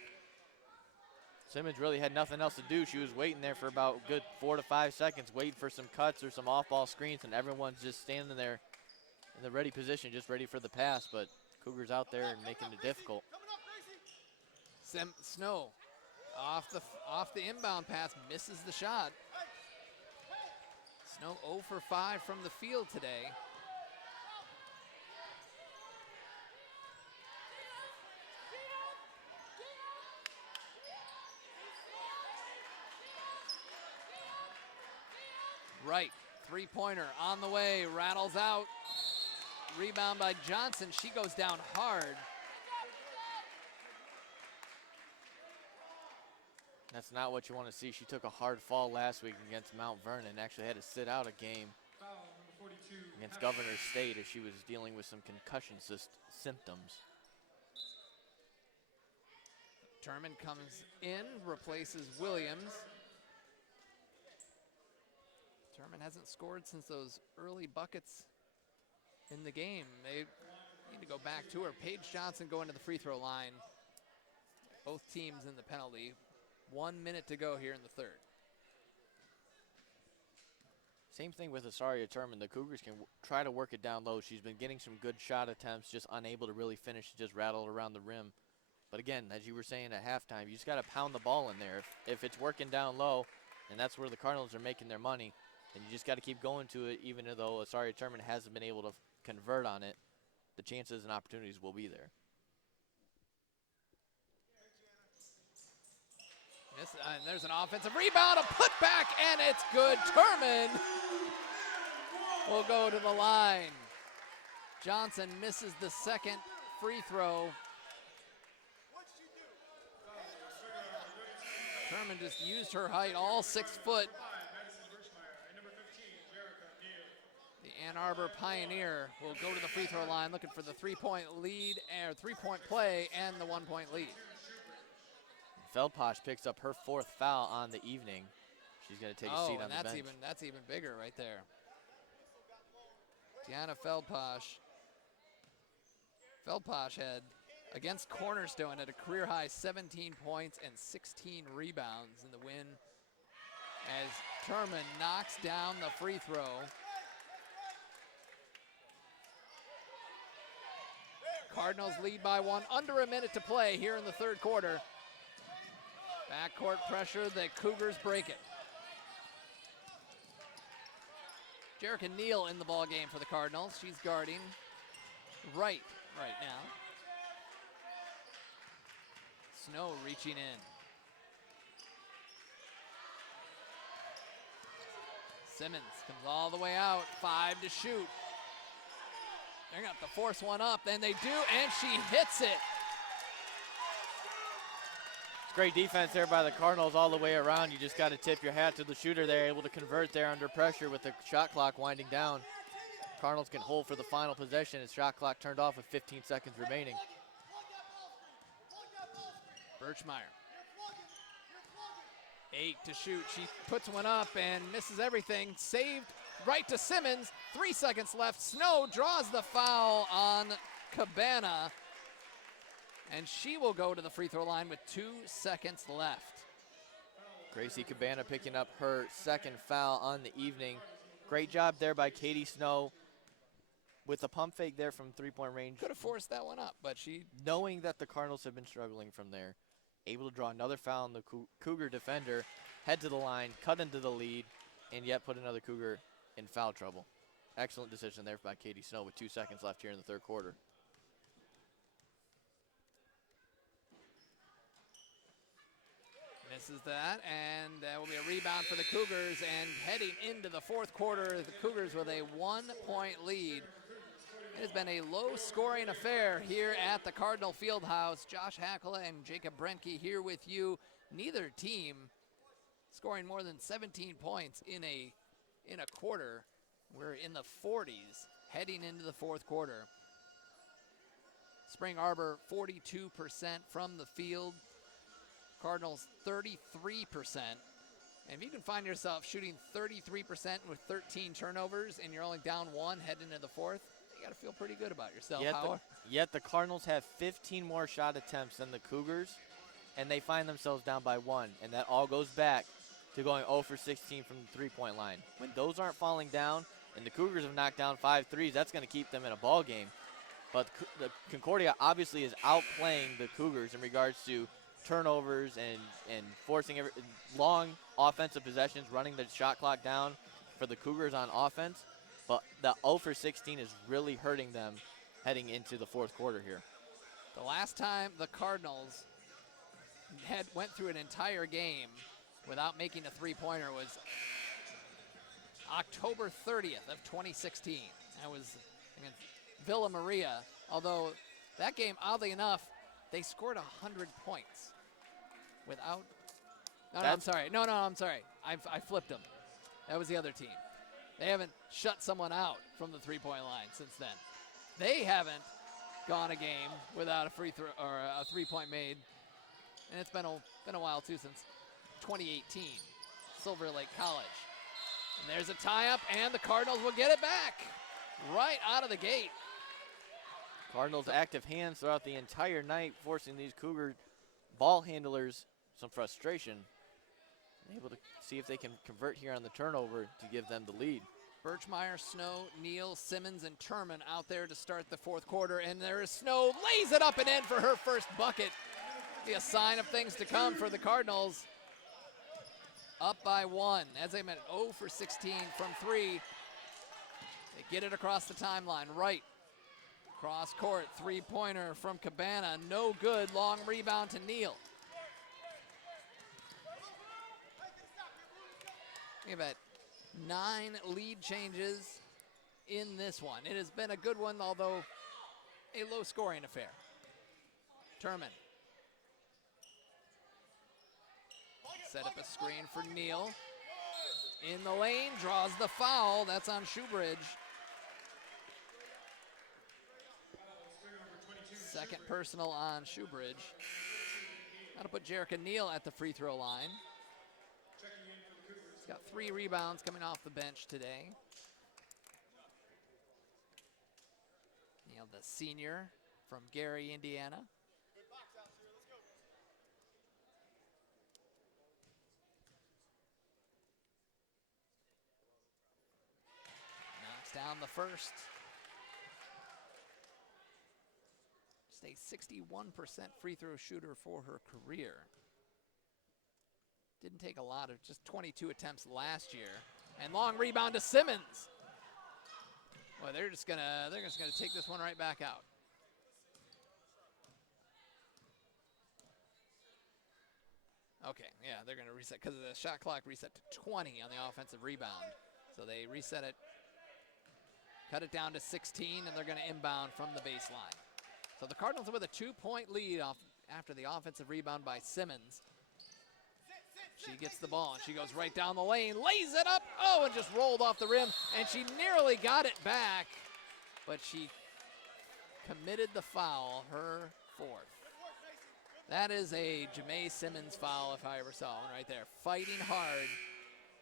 Simmons really had nothing else to do. She was waiting there for about a good 4 to 5 seconds, waiting for some cuts or some off-ball screens, and everyone's just standing there in the ready position, just ready for the pass. But Cougars out there and making it difficult. Snow off the inbound pass, misses the shot. Snow 0 for 5 from the field today. Right, three-pointer on the way, rattles out. Rebound by Johnson, she goes down hard. That's not what you want to see. She took a hard fall last week against Mount Vernon. Actually had to sit out a game against Governor State as she was dealing with some concussion symptoms. Turman comes in, replaces Williams. Turman hasn't scored since those early buckets in the game. They need to go back to her. Paige Johnson going to the free throw line. Both teams in the penalty. 1 minute to go here in the third. Same thing with Asaria Turman. The Cougars can try to work it down low. She's been getting some good shot attempts, just unable to really finish, just rattled around the rim. But again, as you were saying at halftime, you just got to pound the ball in there. If it's working down low, and that's where the Cardinals are making their money, then you just got to keep going to it, even though Asaria Turman hasn't been able to convert on it. The chances and opportunities will be there. And there's an offensive rebound, a putback, and it's good. Turman will go to the line. Johnson misses the second free throw. Turman just used her height, all 6 foot. The Ann Arbor Pioneer will go to the free throw line looking for the 3-point lead, or 3-point play and the 1-point lead. Feldposh picks up her 4th foul on the evening. She's going to take a seat on the bench. That's even bigger right there. Deanna Feldposh. Feldposh had, against Cornerstone, had a career-high 17 points and 16 rebounds in the win as Turman knocks down the free throw. Cardinals lead by 1, under a minute to play here in the third quarter. Backcourt pressure, the Cougars break it. Jerica Neal in the ball game for the Cardinals. She's guarding right now. Snow reaching in. Simmons comes all the way out, 5 to shoot. They're going to have to force one up, and they do, and she hits it. Great defense there by the Cardinals all the way around. You just got to tip your hat to the shooter there, able to convert there under pressure with the shot clock winding down. Cardinals can hold for the final possession as shot clock turned off with 15 seconds remaining. Birchmeyer. 8 to shoot. She puts one up and misses everything. Saved right to Simmons. 3 seconds left. Snow draws the foul on Cabana. And she will go to the free throw line with 2 seconds left. Gracie Cabana picking up her second foul on the evening. Great job there by Katie Snow with a pump fake there from three-point range. Could have forced that one up, but she... Knowing that the Cardinals have been struggling from there, able to draw another foul on the Cougar defender, head to the line, cut into the lead, and yet put another Cougar in foul trouble. Excellent decision there by Katie Snow with 2 seconds left here in the third quarter. Misses that, and that will be a rebound for the Cougars. And heading into the fourth quarter, the Cougars with a 1-point lead. It has been a low-scoring affair here at the Cardinal Fieldhouse. Josh Hackela and Jacob Brenke here with you. Neither team scoring more than 17 points in a quarter. We're in the 40s heading into the fourth quarter. Spring Arbor 42% from the field. Cardinals 33%. And if you can find yourself shooting 33% with 13 turnovers and you're only down 1 heading into the fourth, you got to feel pretty good about yourself. Yet the Cardinals have 15 more shot attempts than the Cougars, and they find themselves down by 1. And that all goes back to going 0 for 16 from the three-point line. When those aren't falling down and the Cougars have knocked down 5 threes, that's going to keep them in a ball game. But the Concordia obviously is outplaying the Cougars in regards to turnovers and forcing long offensive possessions, running the shot clock down for the Cougars on offense. But the 0 for 16 is really hurting them heading into the fourth quarter here. The last time the Cardinals went through an entire game without making a three-pointer was October 30th of 2016. That was against Villa Maria, although that game, oddly enough, they scored 100 points without. I'm sorry. I'm sorry. I flipped them. That was the other team. They haven't shut someone out from the three-point line since then. They haven't gone a game without a free throw or a three-point made, and it's been a while too, since 2018, Silver Lake College. And there's a tie-up, and the Cardinals will get it back right out of the gate. Cardinals active hands throughout the entire night, forcing these Cougar ball handlers some frustration. Able to see if they can convert here on the turnover to give them the lead. Birchmeyer, Snow, Neal, Simmons, and Turman out there to start the fourth quarter, and there is Snow, lays it up and in for her first bucket. Be a sign of things to come for the Cardinals. Up by 1. As I mentioned, 0 for 16 from 3. They get it across the timeline, right. Cross court, three-pointer from Cabana, no good. Long rebound to Neal. We've had 9 lead changes in this one. It has been a good one, although a low-scoring affair. Turman. Set up a screen for Neal. In the lane, draws the foul. That's on Shoebridge. Second personal on Shoebridge. That'll put Jerica Neal at the free throw line. He's got 3 rebounds coming off the bench today. Neal, the senior from Gary, Indiana. Knocks down the first. A 61% free throw shooter for her career. Didn't take a lot of, just 22 attempts last year. And long rebound to Simmons. Well, they're just gonna take this one right back out. Okay, yeah, they're gonna reset because the shot clock reset to 20 on the offensive rebound. So they reset it, cut it down to 16, and they're gonna inbound from the baseline. So the Cardinals are with a 2-point lead after the offensive rebound by Simmons. She gets the ball, and she goes right down the lane, lays it up, and just rolled off the rim, and she nearly got it back, but she committed the foul, her 4th. That is a Jamae Simmons foul if I ever saw one right there. Fighting hard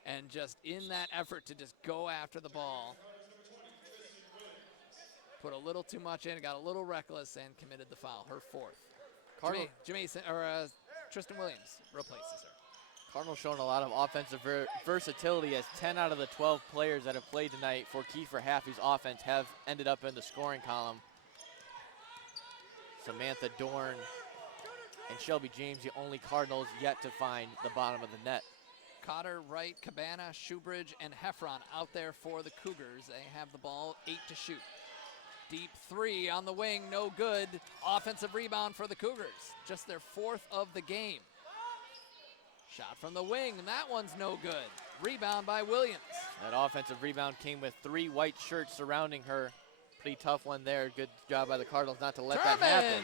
and just in that effort to just go after the ball. Put a little too much in, got a little reckless, and committed the foul, her fourth. Tristan Williams replaces her. Cardinals showing a lot of offensive versatility as 10 out of the 12 players that have played tonight for Kiefer Haffey's offense have ended up in the scoring column. Samantha Dorn and Shelby James, the only Cardinals yet to find the bottom of the net. Cotter, Wright, Cabana, Shoebridge, and Heffron out there for the Cougars. They have the ball, 8 to shoot. Deep three on the wing, no good. Offensive rebound for the Cougars. Just their fourth of the game. Shot from the wing, and that one's no good. Rebound by Williams. That offensive rebound came with 3 white shirts surrounding her. Pretty tough one there. Good job by the Cardinals not to let that happen.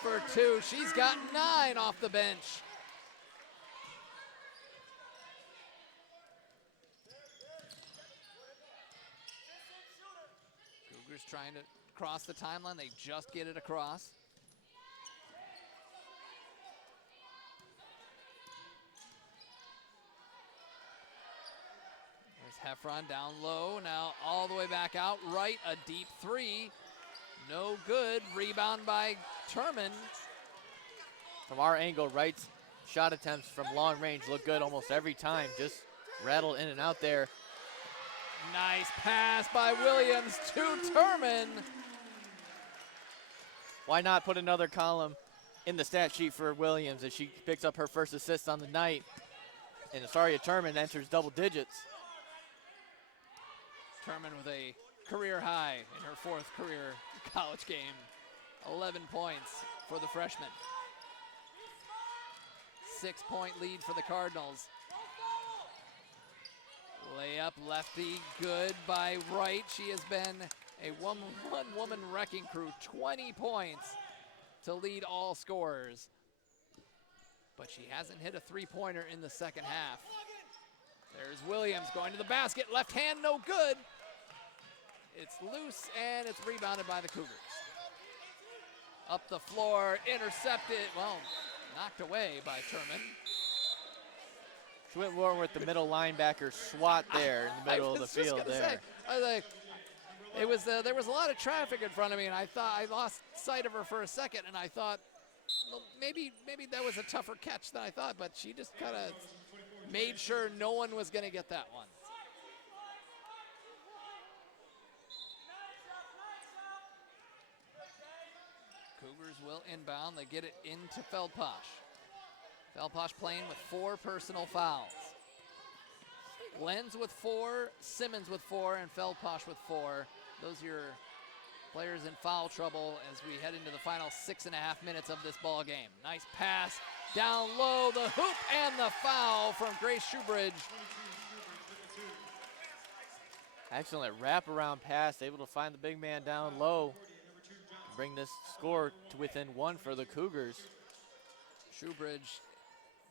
For 2, she's got 9 off the bench. Cougars trying to cross the timeline. They just get it across. There's Heffron down low. Now all the way back out. Right, a deep 3. No good. Rebound by Turman. From our angle, Wright's shot attempts from long range look good almost every time. Just rattled in and out there. Nice pass by Williams to Turman. Why not put another column in the stat sheet for Williams as she picks up her first assist on the night? And Asaria Turman enters double digits. Turman with a career high in her 4th career college game. 11 points for the freshman. 6-point lead for the Cardinals. Layup lefty, good by Wright. She has been a one-woman wrecking crew. 20 points to lead all scorers. But she hasn't hit a 3-pointer in the second half. There's Williams going to the basket. Left hand, no good. It's loose, and it's rebounded by the Cougars. Up the floor, intercepted, well, knocked away by Turman. She went more with the middle linebacker swat there in the middle of the field there. There was a lot of traffic in front of me, and I thought I lost sight of her for a second, and I thought, well, maybe that was a tougher catch than I thought, but she just kind of made sure no one was going to get that one. Cougars will inbound. They get it into Feldposh. Feldposh playing with 4 personal fouls. Lenz with 4, Simmons with 4, and Feldposh with 4. Those are your players in foul trouble as we head into the final 6.5 minutes of this ball game. Nice pass down low, the hoop and the foul from Grace Shoebridge. Excellent wraparound pass, able to find the big man down low. Bring this score to within 1 for the Cougars. Shoebridge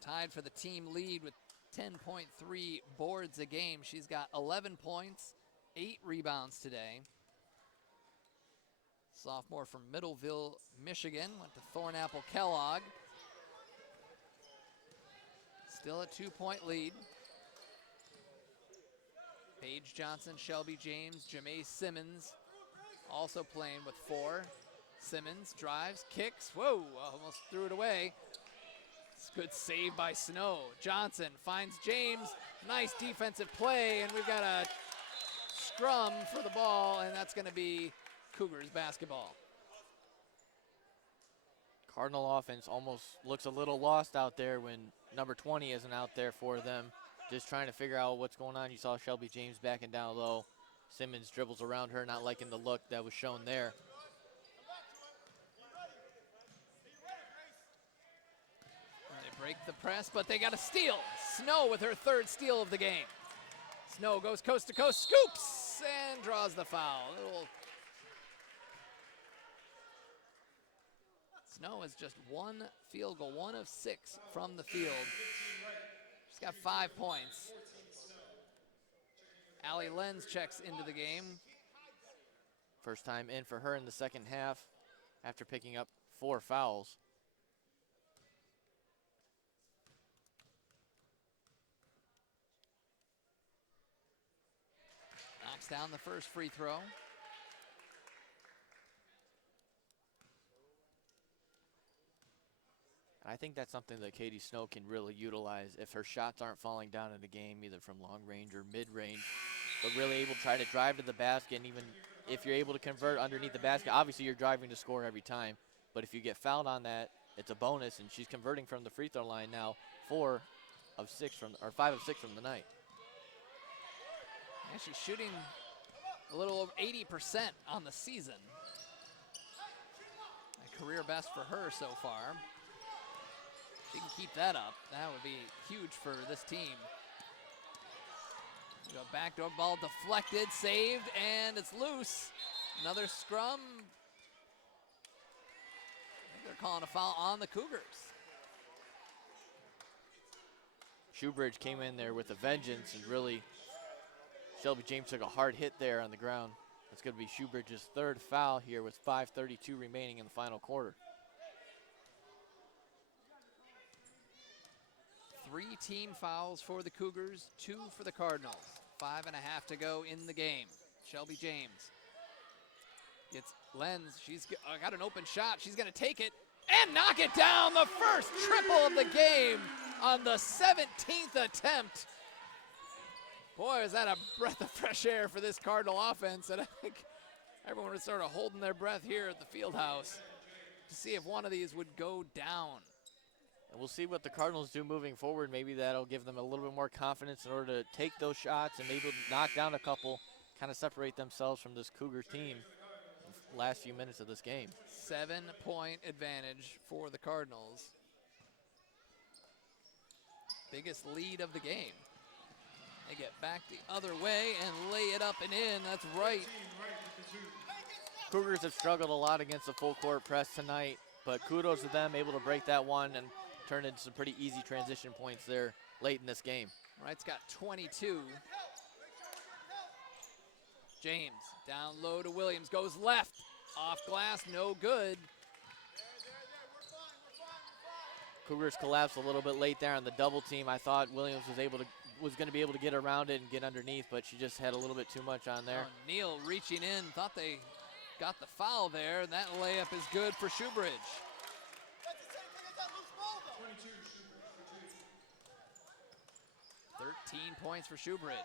tied for the team lead with 10.3 boards a game. She's got 11 points, 8 rebounds today. Sophomore from Middleville, Michigan, went to Thornapple Kellogg. Still a 2-point lead. Paige Johnson, Shelby James, Jamae Simmons also playing with 4. Simmons drives, kicks, whoa, almost threw it away. It's a good save by Snow. Johnson finds James, nice defensive play, and we've got a scrum for the ball, and that's gonna be Cougars basketball. Cardinal offense almost looks a little lost out there when number 20 isn't out there for them. Just trying to figure out what's going on. You saw Shelby James backing down low. Simmons dribbles around her, not liking the look that was shown there. They break the press, but they got a steal. Snow with her 3rd steal of the game. Snow goes coast to coast, scoops, and draws the foul. Snow is just 1 field goal, 1 of 6 from the field. She's got 5 points. Allie Lenz checks into the game. First time in for her in the second half after picking up 4 fouls. down the first free throw. I think that's something that Katie Snow can really utilize if her shots aren't falling down in the game, either from long range or mid range, but really able to try to drive to the basket. And even if you're able to convert underneath the basket, obviously you're driving to score every time, but if you get fouled on that, it's a bonus. And she's converting from the free throw line now, 5 of 6 from the night. Yeah, she's shooting a little over 80% on the season. A career best for her so far. She can keep that up. That would be huge for this team. We go backdoor ball deflected, saved, and it's loose. Another scrum. I think they're calling a foul on the Cougars. Shoebridge came in there with a vengeance, and really Shelby James took a hard hit there on the ground. That's going to be Shoebridge's 3rd foul here with 5:32 remaining in the final quarter. 3 team fouls for the Cougars, 2 for the Cardinals. 5.5 to go in the game. Shelby James gets Lenz. She's got an open shot. She's going to take it and knock it down. The first triple of the game on the 17th attempt. Boy, is that a breath of fresh air for this Cardinal offense. And I think everyone was sort of holding their breath here at the Fieldhouse to see if one of these would go down. And we'll see what the Cardinals do moving forward. Maybe that'll give them a little bit more confidence in order to take those shots and maybe knock down a couple, kind of separate themselves from this Cougar team in the last few minutes of this game. 7-point advantage for the Cardinals. Biggest lead of the game. They get back the other way and lay it up and in. That's right. Cougars have struggled a lot against the full court press tonight, but kudos to them, able to break that one and turn into some pretty easy transition points there late in this game. Wright's got 22. James down low to Williams, goes left, off glass, no good. Cougars collapsed a little bit late there on the double team. I thought Williams was going to be able to get around it and get underneath, but she just had a little bit too much on there. Oh, Neal reaching in, thought they got the foul there, and that layup is good for Shoebridge. 13 points for Shoebridge.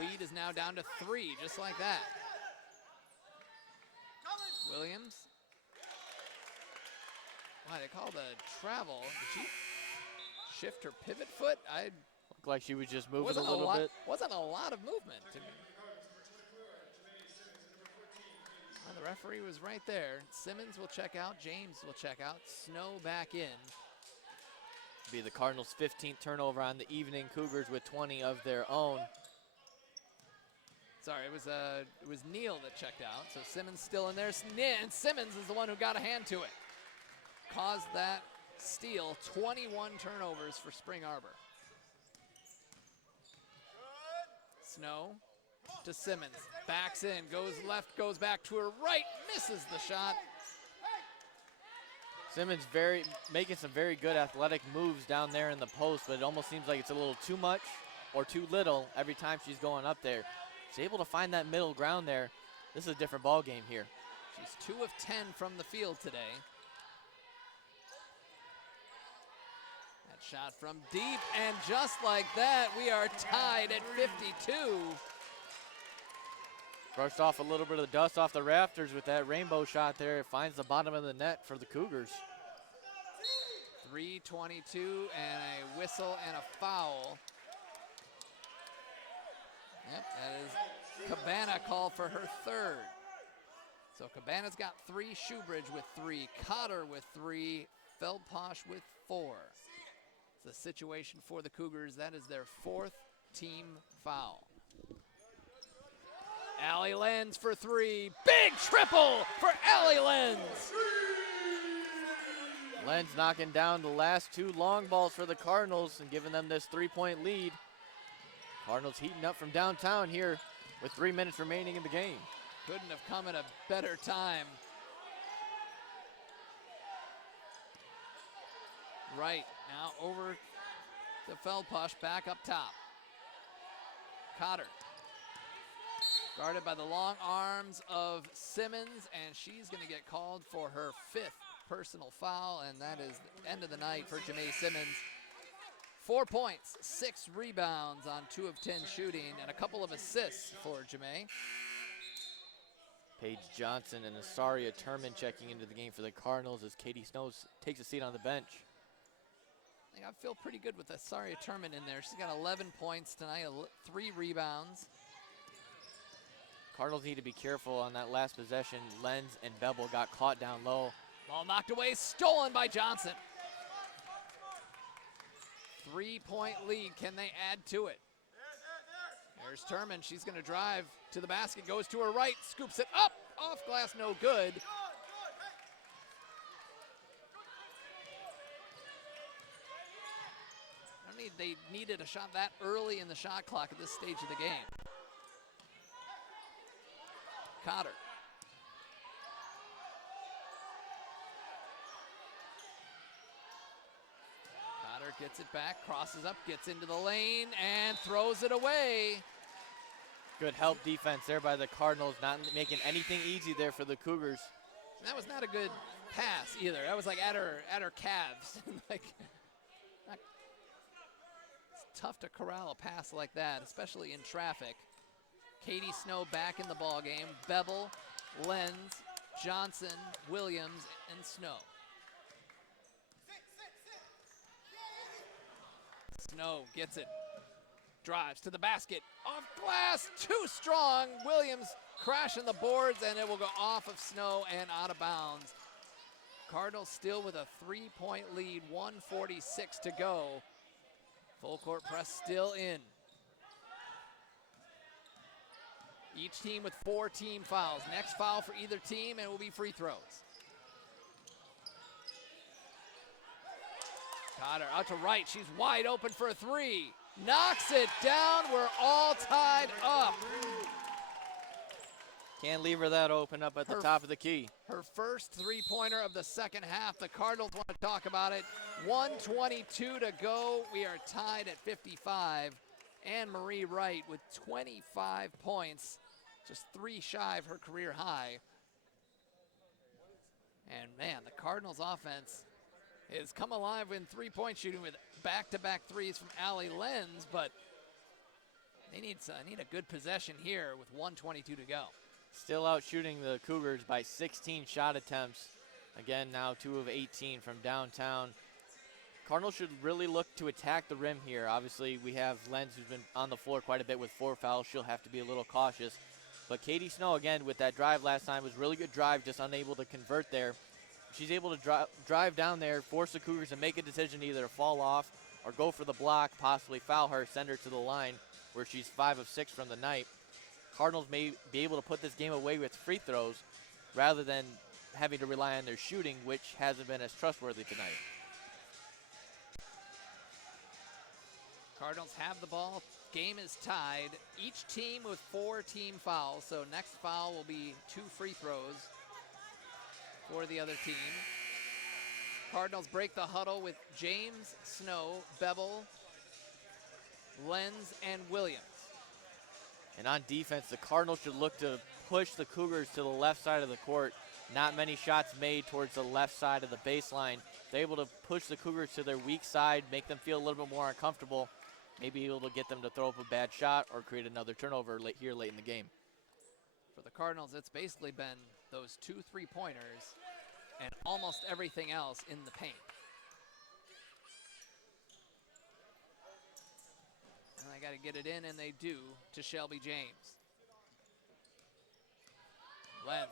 Lead is now down to 3, just like that. Williams. Why, they call the travel. Did she shift her pivot foot? Looked like she was just moving a little bit. Wasn't a lot of movement to me. Well, the referee was right there. Simmons will check out. James will check out. Snow back in. Be the Cardinals' 15th turnover on the evening. Cougars with 20 of their own. Sorry, it was Neal that checked out. So Simmons still in there. And Simmons is the one who got a hand to it. Caused that steal. 21 turnovers for Spring Arbor. Snow to Simmons. Backs in, goes left, goes back to her right, misses the shot. Simmons making some very good athletic moves down there in the post, but it almost seems like it's a little too much or too little every time she's going up there. She's able to find that middle ground there. This is a different ball game here. She's 2 of 10 from the field today. That shot from deep, and just like that, we are tied at 52. Brushed off a little bit of the dust off the rafters with that rainbow shot there. It finds the bottom of the net for the Cougars. 3:22 and a whistle and a foul. Yep, that is Cabana called for her 3rd. So Cabana's got 3, Shoebridge with 3, Cotter with 3, Feldposh with 4. It's the situation for the Cougars. That is their 4th team foul. Allie Lenz for 3. Big triple for Allie Lenz. Lenz knocking down the last 2 long balls for the Cardinals and giving them this 3-point lead. Cardinals heating up from downtown here with 3 minutes remaining in the game. Couldn't have come at a better time. Right, now over to Feldposh, back up top. Cotter Guarded by the long arms of Simmons, and she's going to get called for her 5th personal foul, and that is the end of the night for Jamae Simmons. 4 points, 6 rebounds on 2 of 10 shooting, and a couple of assists for Jamae. Paige Johnson and Asaria Turman checking into the game for the Cardinals as Katie Snow takes a seat on the bench. I feel pretty good with Asaria Turman in there. She's got 11 points tonight, 3 rebounds. Cardinals need to be careful on that last possession. Lenz and Bevel got caught down low. Ball knocked away, stolen by Johnson. 3-point lead, can they add to it? There's Turman, she's gonna drive to the basket, goes to her right, scoops it up, off glass, no good. They needed a shot that early in the shot clock at this stage of the game. Cotter. Cotter gets it back, crosses up, gets into the lane, and throws it away. Good help defense there by the Cardinals, not making anything easy there for the Cougars. And that was not a good pass either. That was like at her calves. Like, it's tough to corral a pass like that, especially in traffic. Katie Snow back in the ball game. Bevel, Lenz, Johnson, Williams, and Snow. Snow gets it, drives to the basket, off glass, too strong. Williams crashing the boards, and it will go off of Snow and out of bounds. Cardinals still with a 3-point lead, 1:46 to go. Full court press still in. Each team with 4 team fouls. Next foul for either team, and it will be free throws. Cotter out to right. She's wide open for a 3. Knocks it down. We're all tied up. Can't leave her that open up at the top of the key. Her first 3-pointer of the second half. The Cardinals want to talk about it. 1:22 to go. We are tied at 55. Anne-Marie Wright with 25 points. Just 3 shy of her career high. And man, the Cardinals offense has come alive in 3-point shooting with back-to-back threes from Allie Lenz, but they need a good possession here with 1:22 to go. Still out shooting the Cougars by 16 shot attempts. Again, now 2 of 18 from downtown. Cardinals should really look to attack the rim here. Obviously, we have Lenz, who's been on the floor quite a bit with 4 fouls. She'll have to be a little cautious. But Katie Snow, again, with that drive last time, was really good drive, just unable to convert there. She's able to drive down there, force the Cougars to make a decision either to fall off or go for the block, possibly foul her, send her to the line, where she's 5 of 6 from the night. Cardinals may be able to put this game away with free throws rather than having to rely on their shooting, which hasn't been as trustworthy tonight. Cardinals have the ball. Game is tied. Each team with 4 team fouls, so next foul will be 2 free throws for the other team. Cardinals break the huddle with James, Snow, Bevel, Lenz, and Williams. And on defense, the Cardinals should look to push the Cougars to the left side of the court. Not many shots made towards the left side of the baseline. They're able to push the Cougars to their weak side, make them feel a little bit more uncomfortable, maybe able to get them to throw up a bad shot or create another turnover late in the game. For the Cardinals, it's basically been those 2 3-pointers and almost everything else in the paint. And they got to get it in, and they do, to Shelby James. Lenz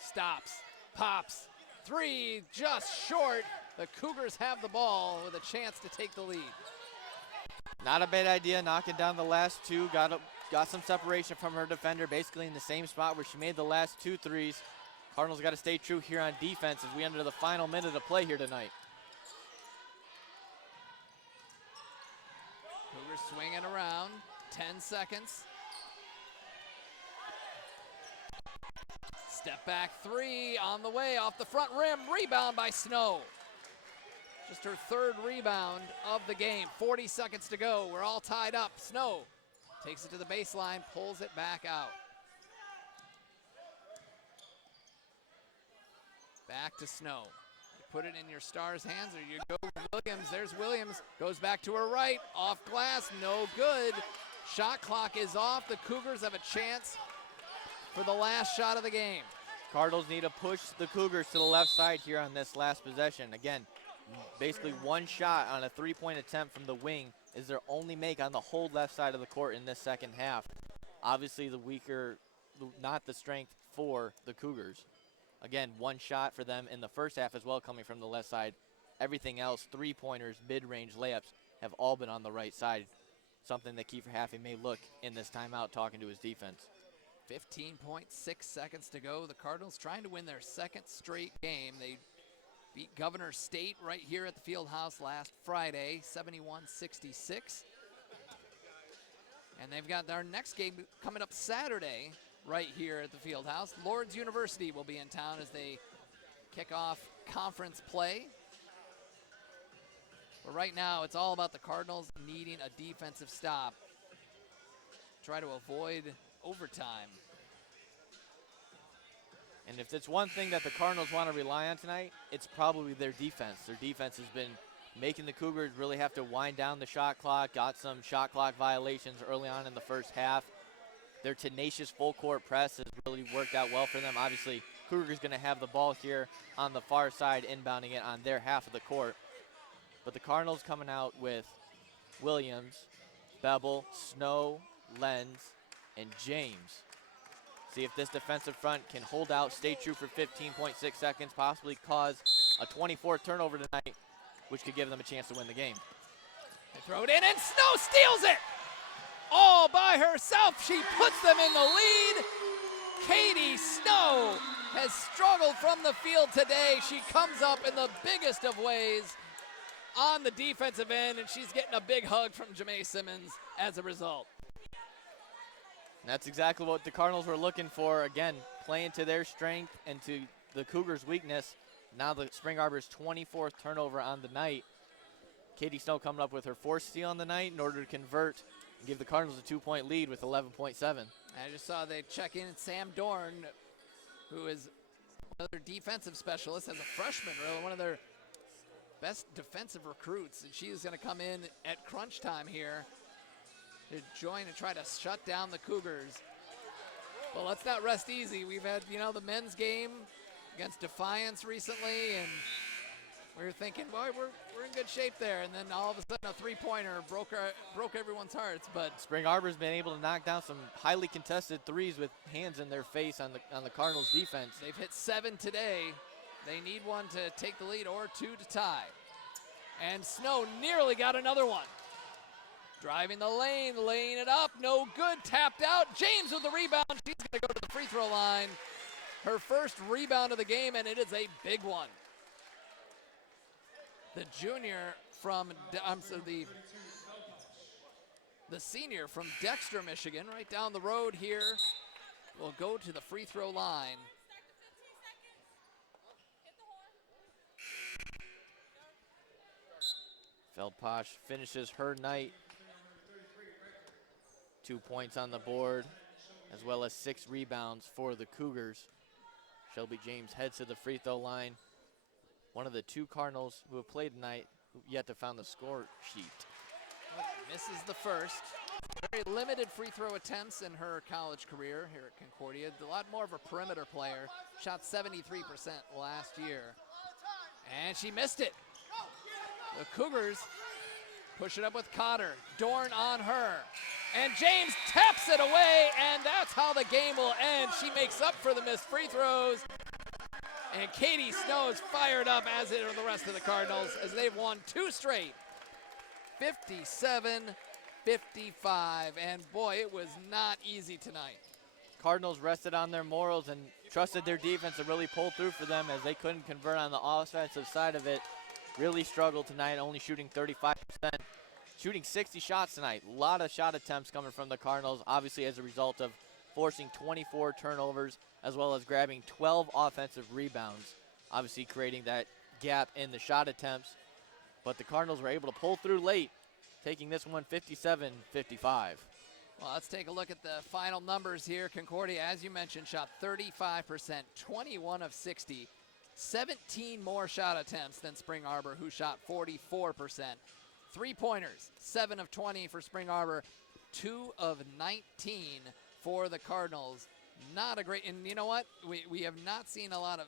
stops, pops, 3, just short. The Cougars have the ball with a chance to take the lead. Not a bad idea, knocking down the last 2. Got some separation from her defender, basically in the same spot where she made the last 2 threes. Cardinals got to stay true here on defense as we enter the final minute of play here tonight. Cougars swinging around, 10 seconds. Step back 3 on the way, off the front rim, rebound by Snow. Just her 3rd rebound of the game, 40 seconds to go. We're all tied up. Snow Takes it to the baseline, pulls it back out. Back to Snow. You put it in your star's hands, or you go to Williams. There's Williams. Goes back to her right. Off glass. No good. Shot clock is off. The Cougars have a chance for the last shot of the game. Cardinals need to push the Cougars to the left side here on this last possession. Again, basically one shot on a three-point attempt from the wing is their only make on the whole left side of the court in this second half. Obviously the weaker, not the strength for the Cougars. Again, one shot for them in the first half as well coming from the left side. Everything else, three-pointers, mid-range layups, have all been on the right side. Something that Kiefer Haffey may look in this timeout talking to his defense. 15.6 seconds to go. The Cardinals trying to win their second straight game. They beat Governor State right here at the field house last Friday, 71-66. And they've got their next game coming up Saturday right here at the field house. Lord's University will be in town as they kick off conference play. But right now, it's all about the Cardinals needing a defensive stop. Try to avoid overtime. And if it's one thing that the Cardinals want to rely on tonight, it's probably their defense. Their defense has been making the Cougars really have to wind down the shot clock, got some shot clock violations early on in the first half. Their tenacious full court press has really worked out well for them. Obviously, Cougars going to have the ball here on the far side, inbounding it on their half of the court. But the Cardinals coming out with Williams, Bevel, Snow, Lenz, and James. See if this defensive front can hold out, stay true for 15.6 seconds, possibly cause a 24th turnover tonight, which could give them a chance to win the game. They throw it in, and Snow steals it! All by herself, she puts them in the lead. Katie Snow has struggled from the field today. She comes up in the biggest of ways on the defensive end, and she's getting a big hug from Jamae Simmons as a result. And that's exactly what the Cardinals were looking for. Again, playing to their strength and to the Cougars' weakness. Now the Spring Arbor's 24th turnover on the night. Katie Snow coming up with her fourth steal on the night in order to convert and give the Cardinals a 2-point lead with 11.7. I just saw they check in Sam Dorn, who is one of their defensive specialists as a freshman, really one of their best defensive recruits. And she is going to come in at crunch time here to join and try to shut down the Cougars. Well, let's not rest easy. We've had, the men's game against Defiance recently, and we were thinking, boy, we're in good shape there. And then all of a sudden, a three-pointer broke everyone's hearts. But Spring Arbor's been able to knock down some highly contested threes with hands in their face on the Cardinals' defense. They've hit 7 today. They need one to take the lead or 2 to tie. And Snow nearly got another one. Driving the lane, laying it up, no good, tapped out. James with the rebound. She's going to go to the free throw line. Her first rebound of the game, and it is a big one. The junior from, the senior from Dexter, Michigan, right down the road here, will go to the free throw line. Feldposh finishes her night. 2 points on the board, as well as 6 rebounds for the Cougars. Shelby James heads to the free throw line. One of the 2 Cardinals who have played tonight who yet to found the score sheet. Misses the first. Very limited free throw attempts in her college career here at Concordia. A lot more of a perimeter player. Shot 73% last year. And she missed it. The Cougars push it up with Cotter. Dorn on her. And James taps it away, and that's how the game will end. She makes up for the missed free throws. And Katie Snow is fired up, as are the rest of the Cardinals, as they've won 2 straight. 57-55, and boy, it was not easy tonight. Cardinals rested on their morals and trusted their defense to really pull through for them, as they couldn't convert on the offensive side of it. Really struggled tonight, only shooting 35%. Shooting 60 shots tonight. A lot of shot attempts coming from the Cardinals, obviously as a result of forcing 24 turnovers, as well as grabbing 12 offensive rebounds, obviously creating that gap in the shot attempts. But the Cardinals were able to pull through late, taking this one 57-55. Well, let's take a look at the final numbers here. Concordia, as you mentioned, shot 35%, 21 of 60. 17 more shot attempts than Spring Arbor, who shot 44%. Three-pointers, 7 of 20 for Spring Arbor, 2 of 19 for the Cardinals. Not a great, and you know what? We have not seen a lot of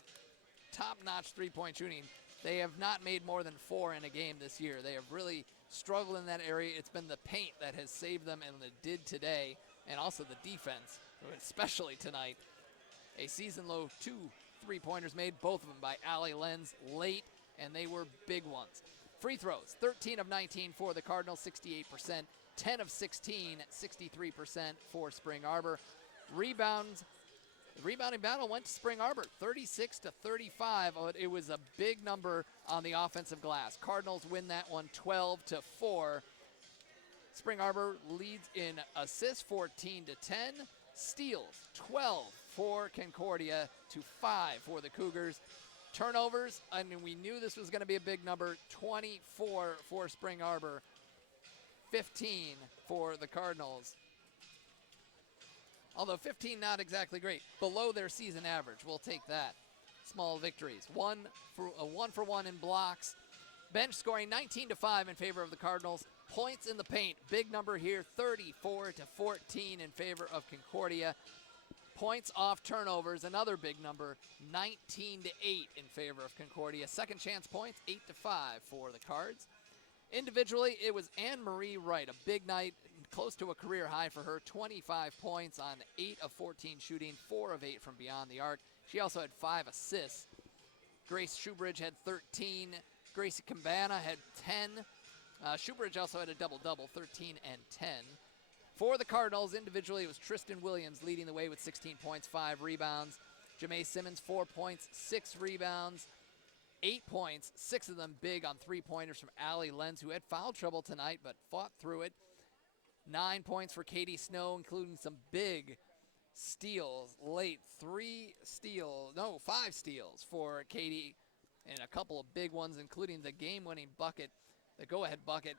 top-notch three-point shooting. They have not made more than 4 in a game this year. They have really struggled in that area. It's been the paint that has saved them, and it did today, and also the defense, especially tonight. A season-low 2 three-pointers made, both of them by Allie Lenz late, and they were big ones. Free throws, 13 of 19 for the Cardinals, 68%. 10 of 16, 63% for Spring Arbor. Rebounds, the rebounding battle went to Spring Arbor, 36 to 35. It was a big number on the offensive glass. Cardinals win that one 12 to 4. Spring Arbor leads in assists, 14 to 10. Steals, 12 for Concordia to 5 for the Cougars. Turnovers, I mean, we knew this was going to be a big number, 24 for Spring Arbor, 15 for the Cardinals. Although 15 not exactly great, below their season average. We'll take that. Small victories. One for one in blocks. Bench scoring 19 to 5 in favor of the Cardinals. Points in the paint, big number here, 34 to 14 in favor of Concordia. Points off turnovers, another big number, 19 to 8 in favor of Concordia. Second chance points, 8 to 5 for the Cards. Individually, it was Anne-Marie Wright, a big night, close to a career high for her, 25 points on 8 of 14 shooting, 4 of 8 from beyond the arc. She also had 5 assists. Grace Shoebridge had 13. Gracie Campana had 10. Shoebridge also had a double-double, 13 and 10. For the Cardinals, individually, it was Tristan Williams leading the way with 16 points, 5 rebounds. Jamae Simmons, 4 points, 6 rebounds, 8 points, 6 of them big on three-pointers from Allie Lenz, who had foul trouble tonight but fought through it. 9 points for Katie Snow, including some big steals late. 5 steals for Katie, and a couple of big ones, including the game-winning bucket, the go-ahead bucket.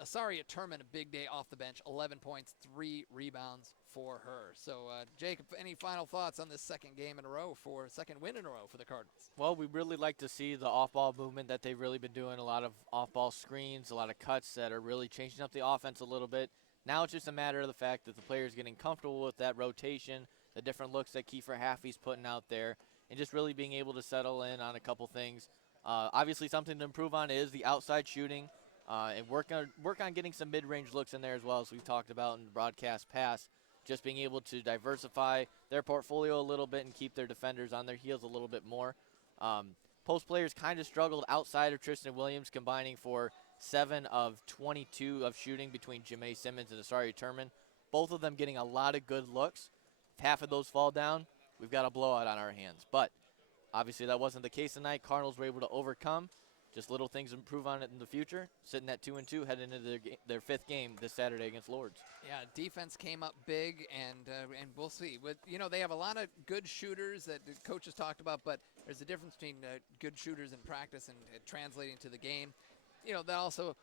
Asaria Turman, a big day off the bench, 11 points, 3 rebounds for her. So, Jacob, any final thoughts on this second win in a row for the Cardinals? Well, we really like to see the off-ball movement that they've really been doing, a lot of off-ball screens, a lot of cuts that are really changing up the offense a little bit. Now it's just a matter of the fact that the players getting comfortable with that rotation, the different looks that Kiefer Haffey's putting out there, and just really being able to settle in on a couple things. Obviously, something to improve on is the outside shooting. And work on getting some mid-range looks in there as well, as we've talked about in the broadcast past. Just being able to diversify their portfolio a little bit and keep their defenders on their heels a little bit more. Post players kind of struggled outside of Tristan Williams, combining for 7 of 22 of shooting between Jamae Simmons and Asaria Turman. Both of them getting a lot of good looks. If half of those fall down, we've got a blowout on our hands. But obviously that wasn't the case tonight. Cardinals were able to overcome. Just little things to improve on it in the future. Sitting at 2-2, heading into their 5th game this Saturday against Lourdes. Yeah, defense came up big, and we'll see. They have a lot of good shooters that the coaches talked about, but there's a difference between good shooters in practice and translating to the game. That also,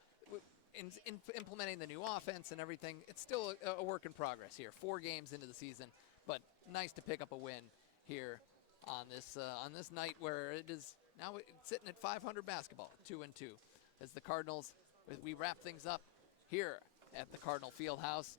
in implementing the new offense and everything, it's still a work in progress here. 4 games into the season, but nice to pick up a win here on this night where it is. Now it's sitting at 500 basketball, 2-2. As the Cardinals, we wrap things up here at the Cardinal Fieldhouse.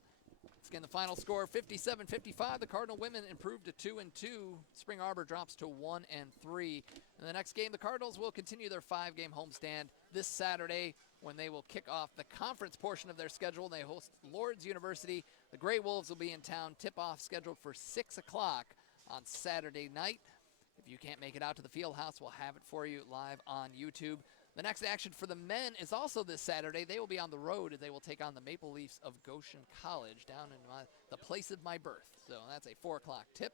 Again, the final score, 57-55. The Cardinal women improved to 2-2. Spring Arbor drops to 1-3. In the next game, the Cardinals will continue their 5-game homestand this Saturday when they will kick off the conference portion of their schedule. They host Lourdes University. The Gray Wolves will be in town. Tip-off scheduled for 6 o'clock on Saturday night. If you can't make it out to the field house, we'll have it for you live on YouTube. The next action for the men is also this Saturday. They will be on the road as they will take on the Maple Leafs of Goshen College down in the place of my birth. So that's a 4 o'clock tip.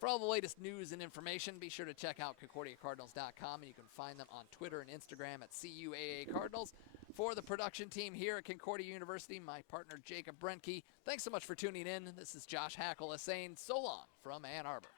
For all the latest news and information, be sure to check out ConcordiaCardinals.com, and you can find them on Twitter and Instagram at CUAA Cardinals. For the production team here at Concordia University, my partner Jacob Brenke, thanks so much for tuning in. This is Josh Hackle saying so long from Ann Arbor.